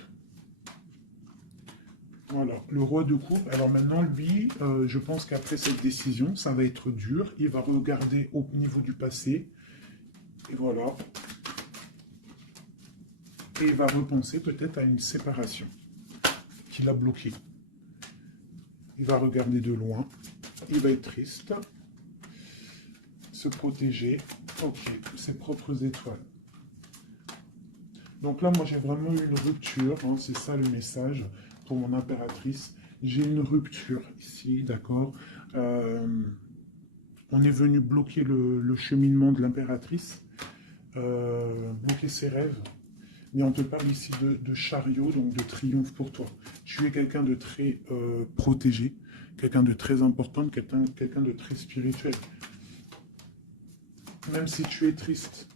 Voilà, le roi de coupe. Alors maintenant, lui, je pense qu'après cette décision, ça va être dur. Il va regarder au niveau du passé. Et voilà. Et il va repenser peut-être à une séparation qui l'a bloqué. Il va regarder de loin. Il va être triste. Se protéger. Ok, ses propres étoiles. Donc là, moi, j'ai vraiment eu une rupture. Hein, c'est ça le message pour mon impératrice. J'ai une rupture ici, d'accord. On est venu bloquer le cheminement de l'impératrice, bloquer ses rêves. Mais on te parle ici de chariot, donc de triomphe pour toi. Tu es quelqu'un de très protégé, quelqu'un de très important, quelqu'un de très spirituel. Même si tu es triste,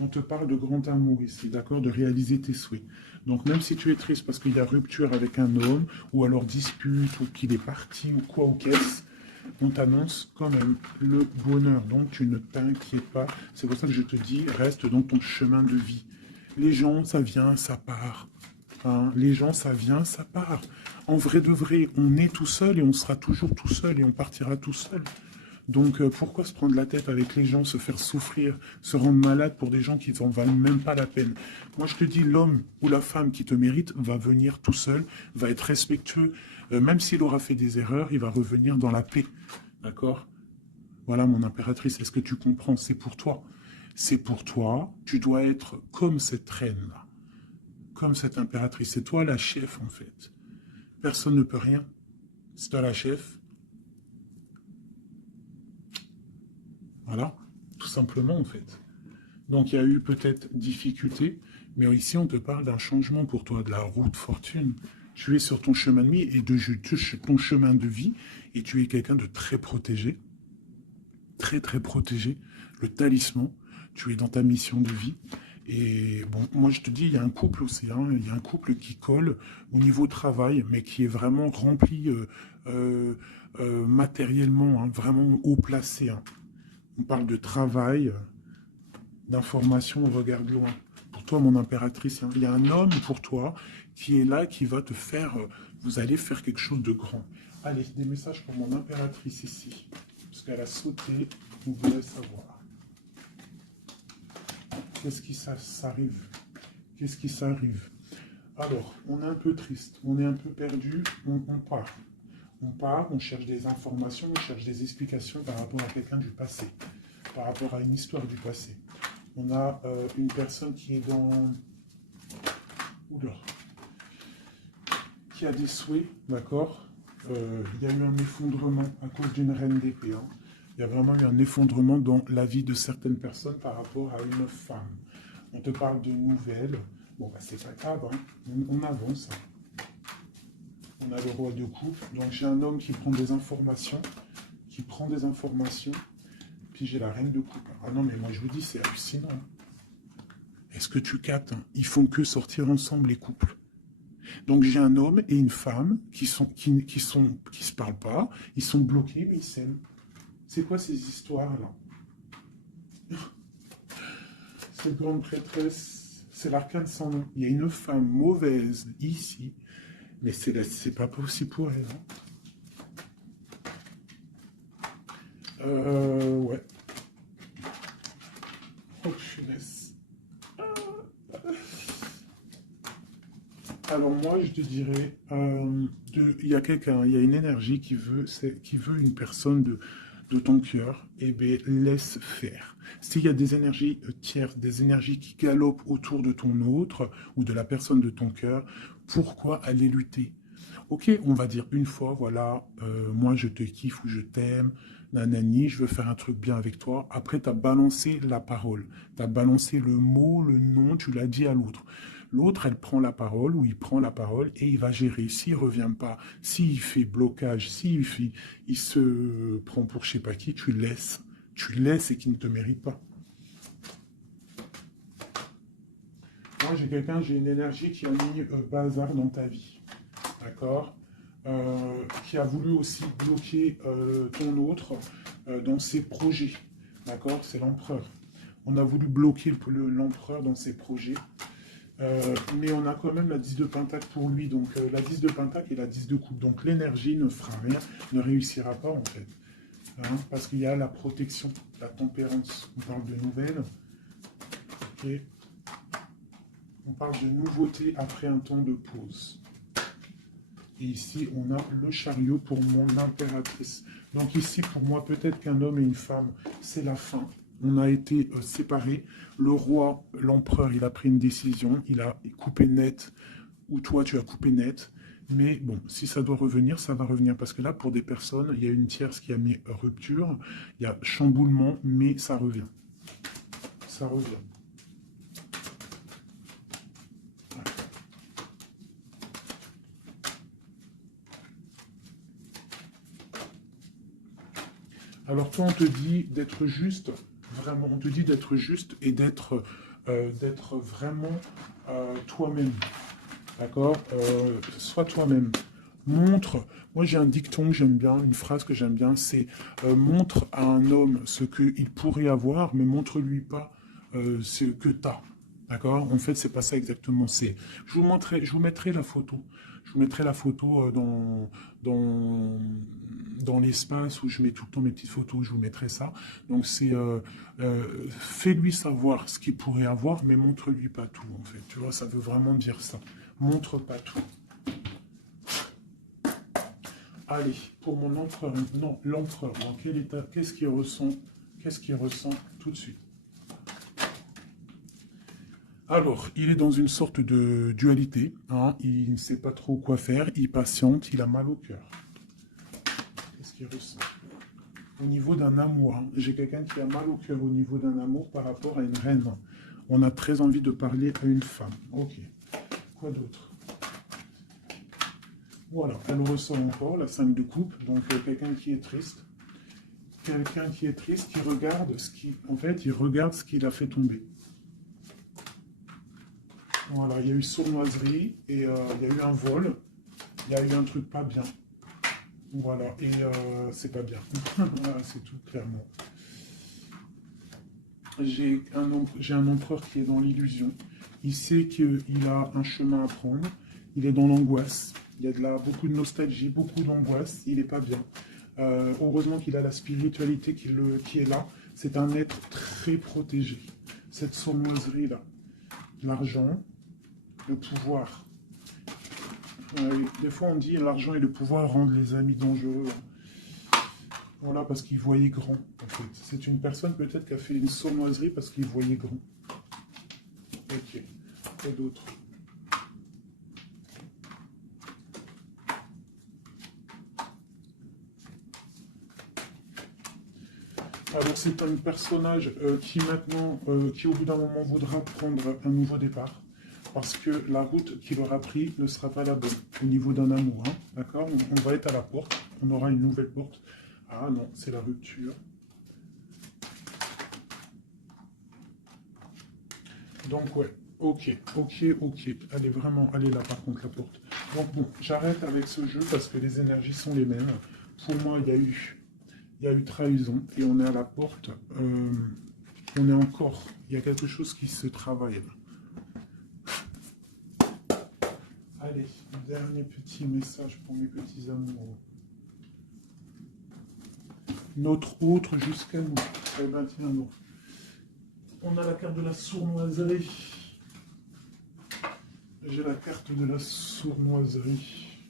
on te parle de grand amour ici, d'accord, de réaliser tes souhaits. Donc même si tu es triste parce qu'il y a rupture avec un homme, ou alors dispute, ou qu'il est parti, ou quoi ou qu'est-ce, on t'annonce quand même le bonheur. Donc tu ne t'inquiètes pas. C'est pour ça que je te dis, reste dans ton chemin de vie. Les gens, ça vient, ça part. Hein, les gens, ça vient, ça part. En vrai de vrai, on est tout seul et on sera toujours tout seul et on partira tout seul. Donc pourquoi se prendre la tête avec les gens, se faire souffrir, se rendre malade pour des gens qui n'en valent même pas la peine? Moi je te dis, l'homme ou la femme qui te mérite va venir tout seul, va être respectueux, même s'il aura fait des erreurs, il va revenir dans la paix. D'accord? Voilà mon impératrice, est-ce que tu comprends? C'est pour toi. C'est pour toi, tu dois être comme cette reine-là, comme cette impératrice. C'est toi la chef en fait. Personne ne peut rien. C'est toi la chef. Voilà, tout simplement en fait. Donc il y a eu peut-être difficulté, mais ici on te parle d'un changement pour toi, de la roue de fortune. Tu es sur ton chemin de vie et ton chemin de vie et tu es quelqu'un de très protégé, très très protégé. Le talisman, tu es dans ta mission de vie. Et bon, moi je te dis, il y a un couple aussi, hein, il y a un couple qui colle au niveau travail, mais qui est vraiment rempli matériellement, hein, vraiment haut placé. Hein. On parle de travail, d'information, on regarde loin. Pour toi, mon impératrice, hein, il y a un homme pour toi qui est là, qui va te faire, vous allez faire quelque chose de grand. Allez, des messages pour mon impératrice ici, parce qu'elle a sauté, vous voulez savoir. Qu'est-ce qui s'arrive? Qu'est-ce qui s'arrive? Alors, on est un peu triste, on est un peu perdu, on part. On part, on cherche des informations, on cherche des explications par rapport à quelqu'un du passé, par rapport à une histoire du passé. On a une personne qui est dans... Oula. Qui a des souhaits, d'accord. Il y a eu un effondrement à cause d'une reine d'épée. Hein. Il y a vraiment eu un effondrement dans la vie de certaines personnes par rapport à une femme. On te parle de nouvelles. Bon, bah, c'est pas grave, hein. On avance. On a le roi de coupe. Donc j'ai un homme qui prend des informations, puis j'ai la reine de coupe. Ah non, mais moi je vous dis, c'est hallucinant. Est-ce que tu captes? Ils font que sortir ensemble, les couples. Donc j'ai un homme et une femme qui se parlent pas, ils sont bloqués, mais ils s'aiment. C'est quoi ces histoires-là? Cette grande prêtresse, c'est l'arcane sans nom. Il y a une femme mauvaise ici, mais c'est pas possible pour elle. Ouais. Oh, punaise. Alors moi, je te dirais, il y a quelqu'un, il y a une énergie qui veut une personne de ton cœur, et bien laisse faire. S'il y a des énergies tierces, des énergies qui galopent autour de ton autre ou de la personne de ton cœur, pourquoi aller lutter? Ok, on va dire une fois, voilà, moi je te kiffe ou je t'aime, nanani, je veux faire un truc bien avec toi. Après, tu as balancé la parole, tu as balancé le mot, le nom, tu l'as dit à l'autre. L'autre, elle prend la parole ou il prend la parole et il va gérer. S'il ne revient pas, s'il fait blocage, il se prend pour je sais pas qui, tu laisses. Tu laisses et qu'il ne te mérite pas. Moi, j'ai une énergie qui a mis bazar dans ta vie. D'accord, qui a voulu aussi bloquer ton autre dans ses projets. D'accord, c'est l'empereur. On a voulu bloquer l'empereur dans ses projets. Mais on a quand même la 10 de pentacle pour lui. Donc la 10 de pentacle et la 10 de coupe. Donc l'énergie ne fera rien, ne réussira pas en fait. Hein, parce qu'il y a la protection, la tempérance. On parle de nouvelles. Ok. On parle de nouveauté après un temps de pause. Et ici, on a le chariot pour mon impératrice. Donc ici, pour moi, peut-être qu'un homme et une femme, c'est la fin. On a été séparés. Le roi, l'empereur, il a pris une décision. Il a coupé net, ou toi, tu as coupé net. Mais bon, si ça doit revenir, ça va revenir. Parce que là, pour des personnes, il y a une tierce qui a mis rupture. Il y a chamboulement, mais ça revient. Ça revient. Alors toi, on te dit d'être juste, vraiment, on te dit d'être juste et d'être vraiment toi-même. D'accord. Sois toi-même. Montre, moi j'ai un dicton que j'aime bien, une phrase que j'aime bien, c'est montre à un homme ce qu'il pourrait avoir, mais montre-lui pas ce que tu as. D'accord. En fait, c'est pas ça exactement. Je vous mettrai la photo. Je vous mettrai la photo dans, dans l'espace où je mets tout le temps mes petites photos, je vous mettrai ça. Donc c'est fais-lui savoir ce qu'il pourrait avoir, mais montre-lui pas tout en fait. Tu vois, ça veut vraiment dire ça. Montre pas tout. Allez, pour mon empereur, non, l'empereur, dans quel état, qu'est-ce qu'il ressent tout de suite? Alors, il est dans une sorte de dualité, hein, il ne sait pas trop quoi faire, il patiente, il a mal au cœur. Qu'est-ce qu'il ressent? Au niveau d'un amour, hein, j'ai quelqu'un qui a mal au cœur au niveau d'un amour par rapport à une reine. On a très envie de parler à une femme. Ok. Quoi d'autre? Voilà, elle ressent encore la 5 de coupe, donc quelqu'un qui est triste. Quelqu'un qui est triste, qui regarde ce qui, en fait, il regarde ce qu'il a fait tomber. Voilà, il y a eu sournoiserie et il y a eu un vol. Il y a eu un truc pas bien. Voilà, et c'est pas bien. Voilà, c'est tout, clairement. J'ai un empereur qui est dans l'illusion. Il sait qu'il a un chemin à prendre. Il est dans l'angoisse. Il y a beaucoup de nostalgie, beaucoup d'angoisse. Il n'est pas bien. Heureusement qu'il a la spiritualité qui est là. C'est un être très protégé. Cette sournoiserie-là. L'argent, le pouvoir. Des fois, on dit l'argent et le pouvoir rendent les amis dangereux. Voilà, parce qu'il voyait grand, en fait. C'est une personne peut-être qui a fait une sournoiserie parce qu'il voyait grand. Ok. Et d'autres. Alors c'est un personnage qui maintenant, qui au bout d'un moment voudra prendre un nouveau départ. Parce que la route qu'il aura prise ne sera pas la bonne au niveau d'un amour. Hein, d'accord, on va être à la porte, on aura une nouvelle porte. Ah non, c'est la rupture. Donc ouais, ok. Elle est vraiment, elle est là par contre la porte. Donc bon, j'arrête avec ce jeu parce que les énergies sont les mêmes. Pour moi, il y a eu trahison et on est à la porte. On est encore, il y a quelque chose qui se travaille là. Allez, dernier petit message pour mes petits amoureux. Notre autre jusqu'à nous. Eh ben tiens, non. On a la carte de la sournoiserie. J'ai la carte de la sournoiserie.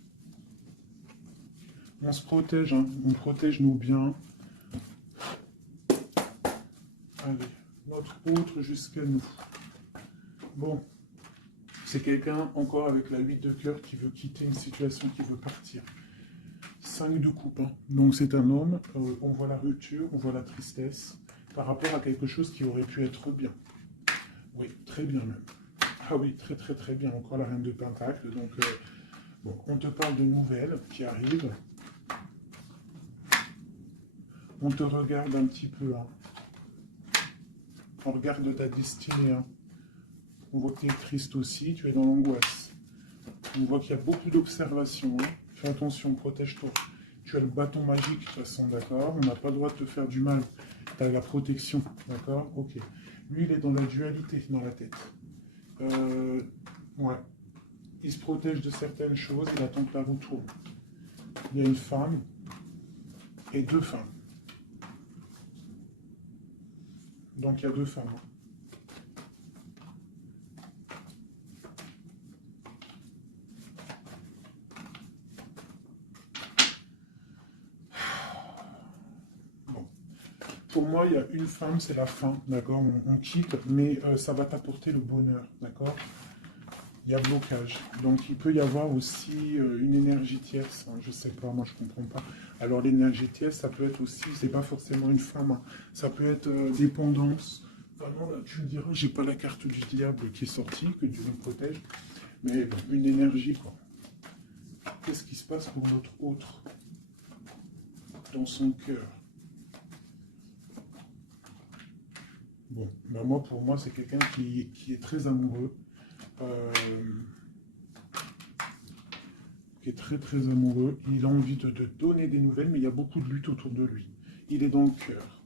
On se protège, hein. On protège nos biens. Allez, notre autre jusqu'à nous. Bon, c'est quelqu'un encore avec la 8 de cœur qui veut quitter une situation, qui veut partir. 5 de coupe, hein. Donc c'est un homme, on voit la rupture, on voit la tristesse, par rapport à quelque chose qui aurait pu être bien. Oui, très bien même. Ah oui, très bien, encore la reine de pentacle. Donc, bon, on te parle de nouvelles qui arrivent. On te regarde un petit peu, hein. On regarde ta destinée, hein. On voit que tu es triste aussi, tu es dans l'angoisse. On voit qu'il y a beaucoup d'observations, hein. Fais attention, protège-toi. Tu as le bâton magique, de toute façon, d'accord? On n'a pas le droit de te faire du mal. Tu as la protection, d'accord? Ok. Lui, il est dans la dualité, dans la tête. Euh, ouais. Il se protège de certaines choses, il attend que la roue tourne. Il y a une femme et deux femmes. Donc il y a deux femmes. Bon. Pour moi, il y a une femme, c'est la fin, d'accord, on quitte, mais ça va t'apporter le bonheur, d'accord. Il y a blocage. Donc il peut y avoir aussi une énergie tierce, hein, je sais pas, moi je comprends pas. Alors l'énergie tierce, ça peut être aussi, c'est pas forcément une femme, hein, ça peut être dépendance. Vraiment, là, tu me diras, j'ai pas la carte du diable qui est sortie, que Dieu nous protège, mais bon, une énergie, quoi. Qu'est-ce qui se passe pour notre autre dans son cœur? Bon, ben moi, pour moi, c'est quelqu'un qui est très amoureux, euh, qui est très très amoureux. Il a envie de donner des nouvelles, mais il y a beaucoup de lutte autour de lui. Il est dans le cœur.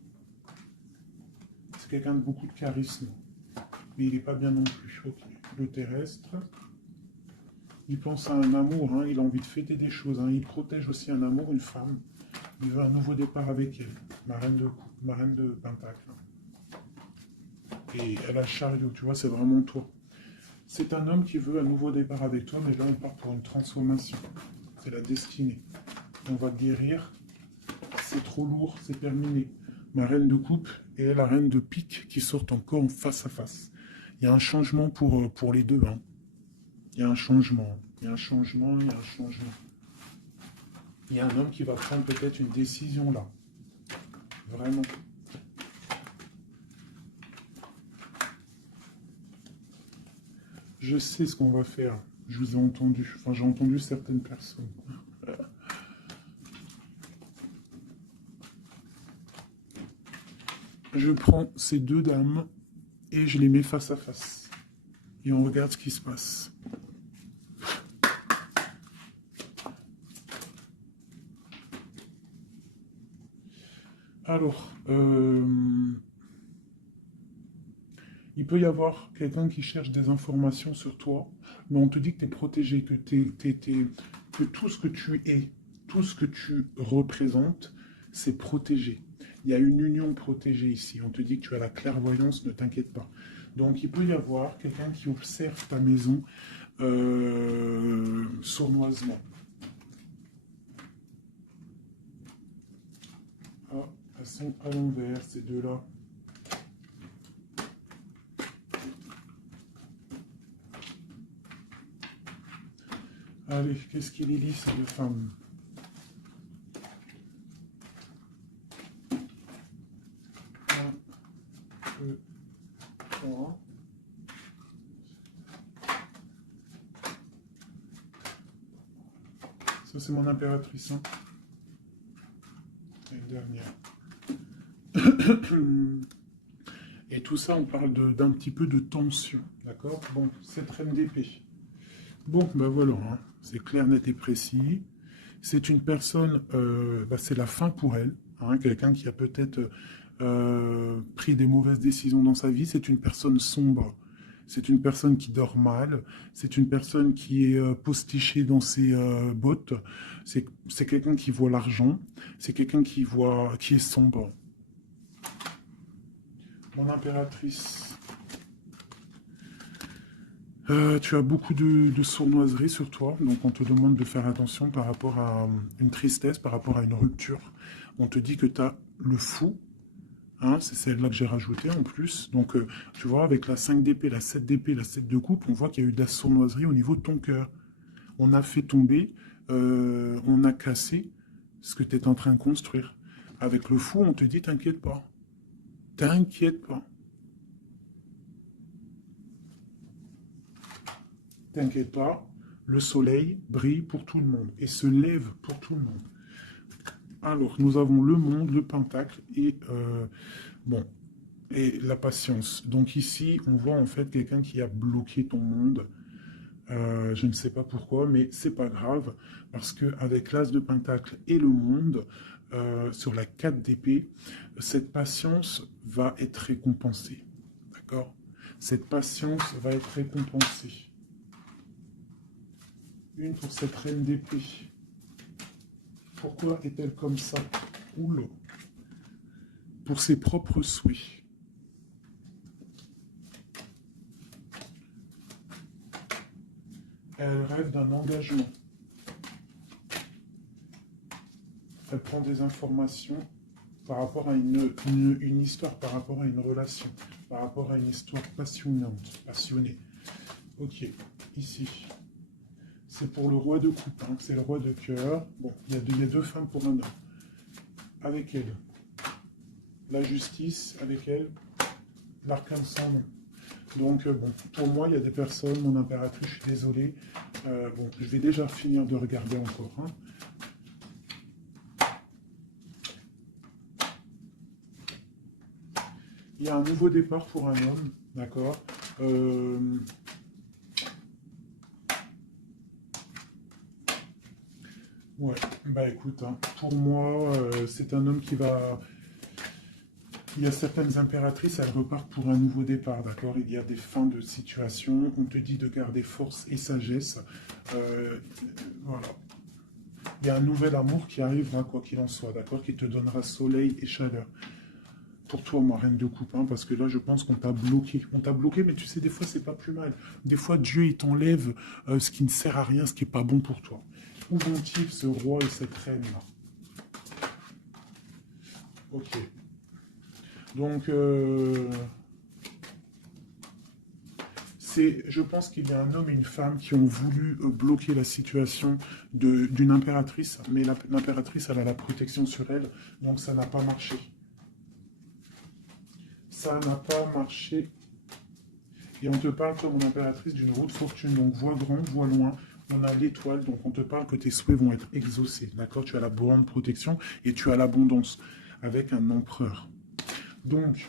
C'est quelqu'un de beaucoup de charisme, mais il n'est pas bien non plus. Ok. Le terrestre, il pense à un amour, hein, il a envie de fêter des choses. Hein, il protège aussi un amour, une femme. Il veut un nouveau départ avec elle, ma reine de Pentacle. Et elle a le chariot, tu vois, c'est vraiment toi. C'est un homme qui veut un nouveau départ avec toi, mais là on part pour une transformation. C'est la destinée. On va guérir. C'est trop lourd, c'est terminé. Ma reine de coupe et la reine de pique qui sortent encore en face à face. Il y a un changement pour les deux. Hein. Il y a un changement. Il y a un changement, il y a un changement. Il y a un homme qui va prendre peut-être une décision là. Vraiment. Je sais ce qu'on va faire. Je vous ai entendu. Enfin, j'ai entendu certaines personnes. Je prends ces deux dames et je les mets face à face. Et on regarde ce qui se passe. Alors, il peut y avoir quelqu'un qui cherche des informations sur toi, mais on te dit que tu es protégé, que tout ce que tu es, tout ce que tu représentes, c'est protégé. Il y a une union protégée ici. On te dit que tu as la clairvoyance, ne t'inquiète pas. Donc il peut y avoir quelqu'un qui observe ta maison sournoisement. Ah, elles sont à l'envers, ces deux-là. Allez, qu'est-ce qu'il est lisse de femme? Un, deux, trois. Ça, c'est mon impératrice. Hein. Et une dernière. Et tout ça, on parle d'un petit peu de tension. D'accord. Bon, cette reine d'épée. Bon, ben voilà. Hein. C'est clair, net et précis. C'est une personne, c'est la fin pour elle. Hein, quelqu'un qui a peut-être pris des mauvaises décisions dans sa vie. C'est une personne sombre. C'est une personne qui dort mal. C'est une personne qui est postichée dans ses bottes. C'est quelqu'un qui voit l'argent. C'est quelqu'un qui est sombre. Mon impératrice. Tu as beaucoup de sournoiserie sur toi, donc on te demande de faire attention par rapport à une tristesse, par rapport à une rupture. On te dit que tu as le fou, hein, c'est celle-là que j'ai rajoutée en plus. Donc tu vois, avec la 5 d'épée, la 7 d'épée, la 7 de coupe, on voit qu'il y a eu de la sournoiserie au niveau de ton cœur. On a fait tomber, on a cassé ce que tu es en train de construire. Avec le fou, on te dit t'inquiète pas. T'inquiète pas. T'inquiète pas, le soleil brille pour tout le monde et se lève pour tout le monde. Alors, nous avons le monde, le pentacle et bon et la patience. Donc ici, on voit en fait quelqu'un qui a bloqué ton monde. Je ne sais pas pourquoi, mais c'est pas grave parce que avec l'as de pentacle et le monde sur la 4 d'épée, cette patience va être récompensée. D'accord? Cette patience va être récompensée. Une pour cette reine d'épée. Pourquoi est-elle comme ça? Oula. Pour ses propres souhaits. Elle rêve d'un engagement. Elle prend des informations par rapport à une histoire, par rapport à une relation, par rapport à une histoire passionnée. Ok, ici. C'est pour le roi de coupe, hein, c'est le roi de cœur. Bon, il y a deux femmes pour un homme. Avec elle, la justice, avec elle, l'arcane sans nom. Donc, bon, pour moi, il y a des personnes, mon impératrice, je suis désolé. Bon, je vais déjà finir de regarder encore. Hein. Il y a un nouveau départ pour un homme, d'accord. Ouais, bah écoute, hein, pour moi, c'est un homme qui va... Il y a certaines impératrices, elles repartent pour un nouveau départ, d'accord. Il y a des fins de situation, on te dit de garder force et sagesse. Voilà. Il y a un nouvel amour qui arrivera, quoi qu'il en soit, d'accord, qui te donnera soleil et chaleur. Pour toi, ma reine de coupe, hein, parce que là, je pense qu'on t'a bloqué. On t'a bloqué, mais tu sais, des fois, c'est pas plus mal. Des fois, Dieu, il t'enlève ce qui ne sert à rien, ce qui n'est pas bon pour toi. Où vont-ils, ce roi et cette reine-là? Ok. Donc, je pense qu'il y a un homme et une femme qui ont voulu bloquer la situation d'une impératrice, mais l'impératrice, elle a la protection sur elle, donc ça n'a pas marché. Ça n'a pas marché. Et on te parle comme une impératrice d'une roue de fortune, donc vois grand, vois loin. On a l'étoile, donc on te parle que tes souhaits vont être exaucés, d'accord? Tu as la bonne protection et tu as l'abondance avec un empereur. Donc,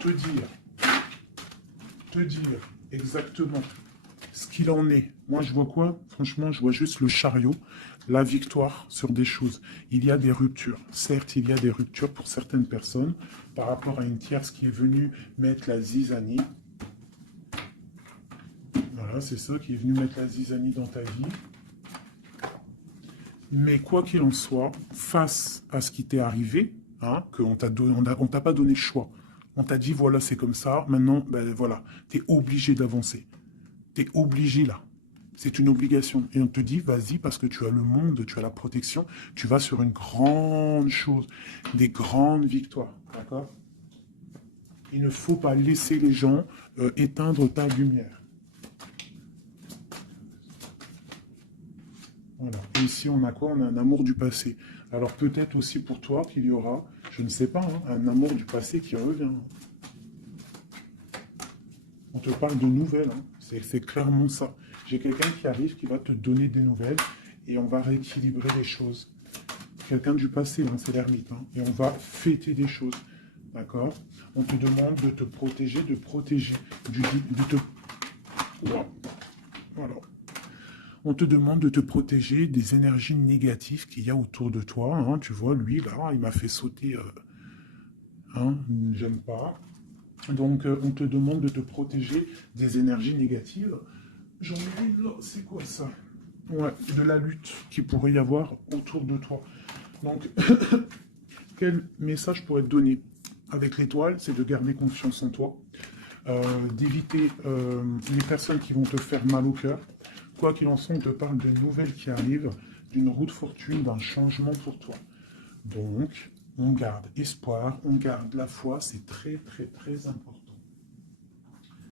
te dire exactement ce qu'il en est. Moi, je vois quoi? Franchement, je vois juste le chariot, la victoire sur des choses. Il y a des ruptures. Certes, il y a des ruptures pour certaines personnes par rapport à une tierce qui est venue mettre la zizanie. Voilà, c'est ça, qui est venu mettre la zizanie dans ta vie. Mais quoi qu'il en soit, face à ce qui t'est arrivé, hein, qu'on t'a pas donné le choix. On t'a dit, voilà, c'est comme ça. Maintenant, ben voilà, tu es obligé d'avancer. Tu es obligé là. C'est une obligation. Et on te dit, vas-y, parce que tu as le monde, tu as la protection, tu vas sur une grande chose, des grandes victoires. D'accord? Il ne faut pas laisser les gens éteindre ta lumière. Voilà. Et ici, on a quoi? On a un amour du passé. Alors peut-être aussi pour toi qu'il y aura, je ne sais pas, hein, un amour du passé qui revient. On te parle de nouvelles, hein. C'est clairement ça. J'ai quelqu'un qui arrive, qui va te donner des nouvelles, et on va rééquilibrer les choses. Quelqu'un du passé, hein, c'est l'ermite, hein, et on va fêter des choses. D'accord? On te demande de te protéger, Voilà. On te demande de te protéger des énergies négatives qu'il y a autour de toi. Hein. Tu vois, lui, là, il m'a fait sauter. Hein, j'aime pas. Donc, on te demande de te protéger des énergies négatives. J'en ai une là, c'est quoi ça? Ouais, de la lutte qu'il pourrait y avoir autour de toi. Donc, quel message pourrait te donner avec l'étoile? C'est de garder confiance en toi, d'éviter les personnes qui vont te faire mal au cœur. Quoi qu'il en soit, on te parle de nouvelles qui arrivent, d'une roue de fortune, d'un changement pour toi. Donc, on garde espoir, on garde la foi, c'est très, très, très important.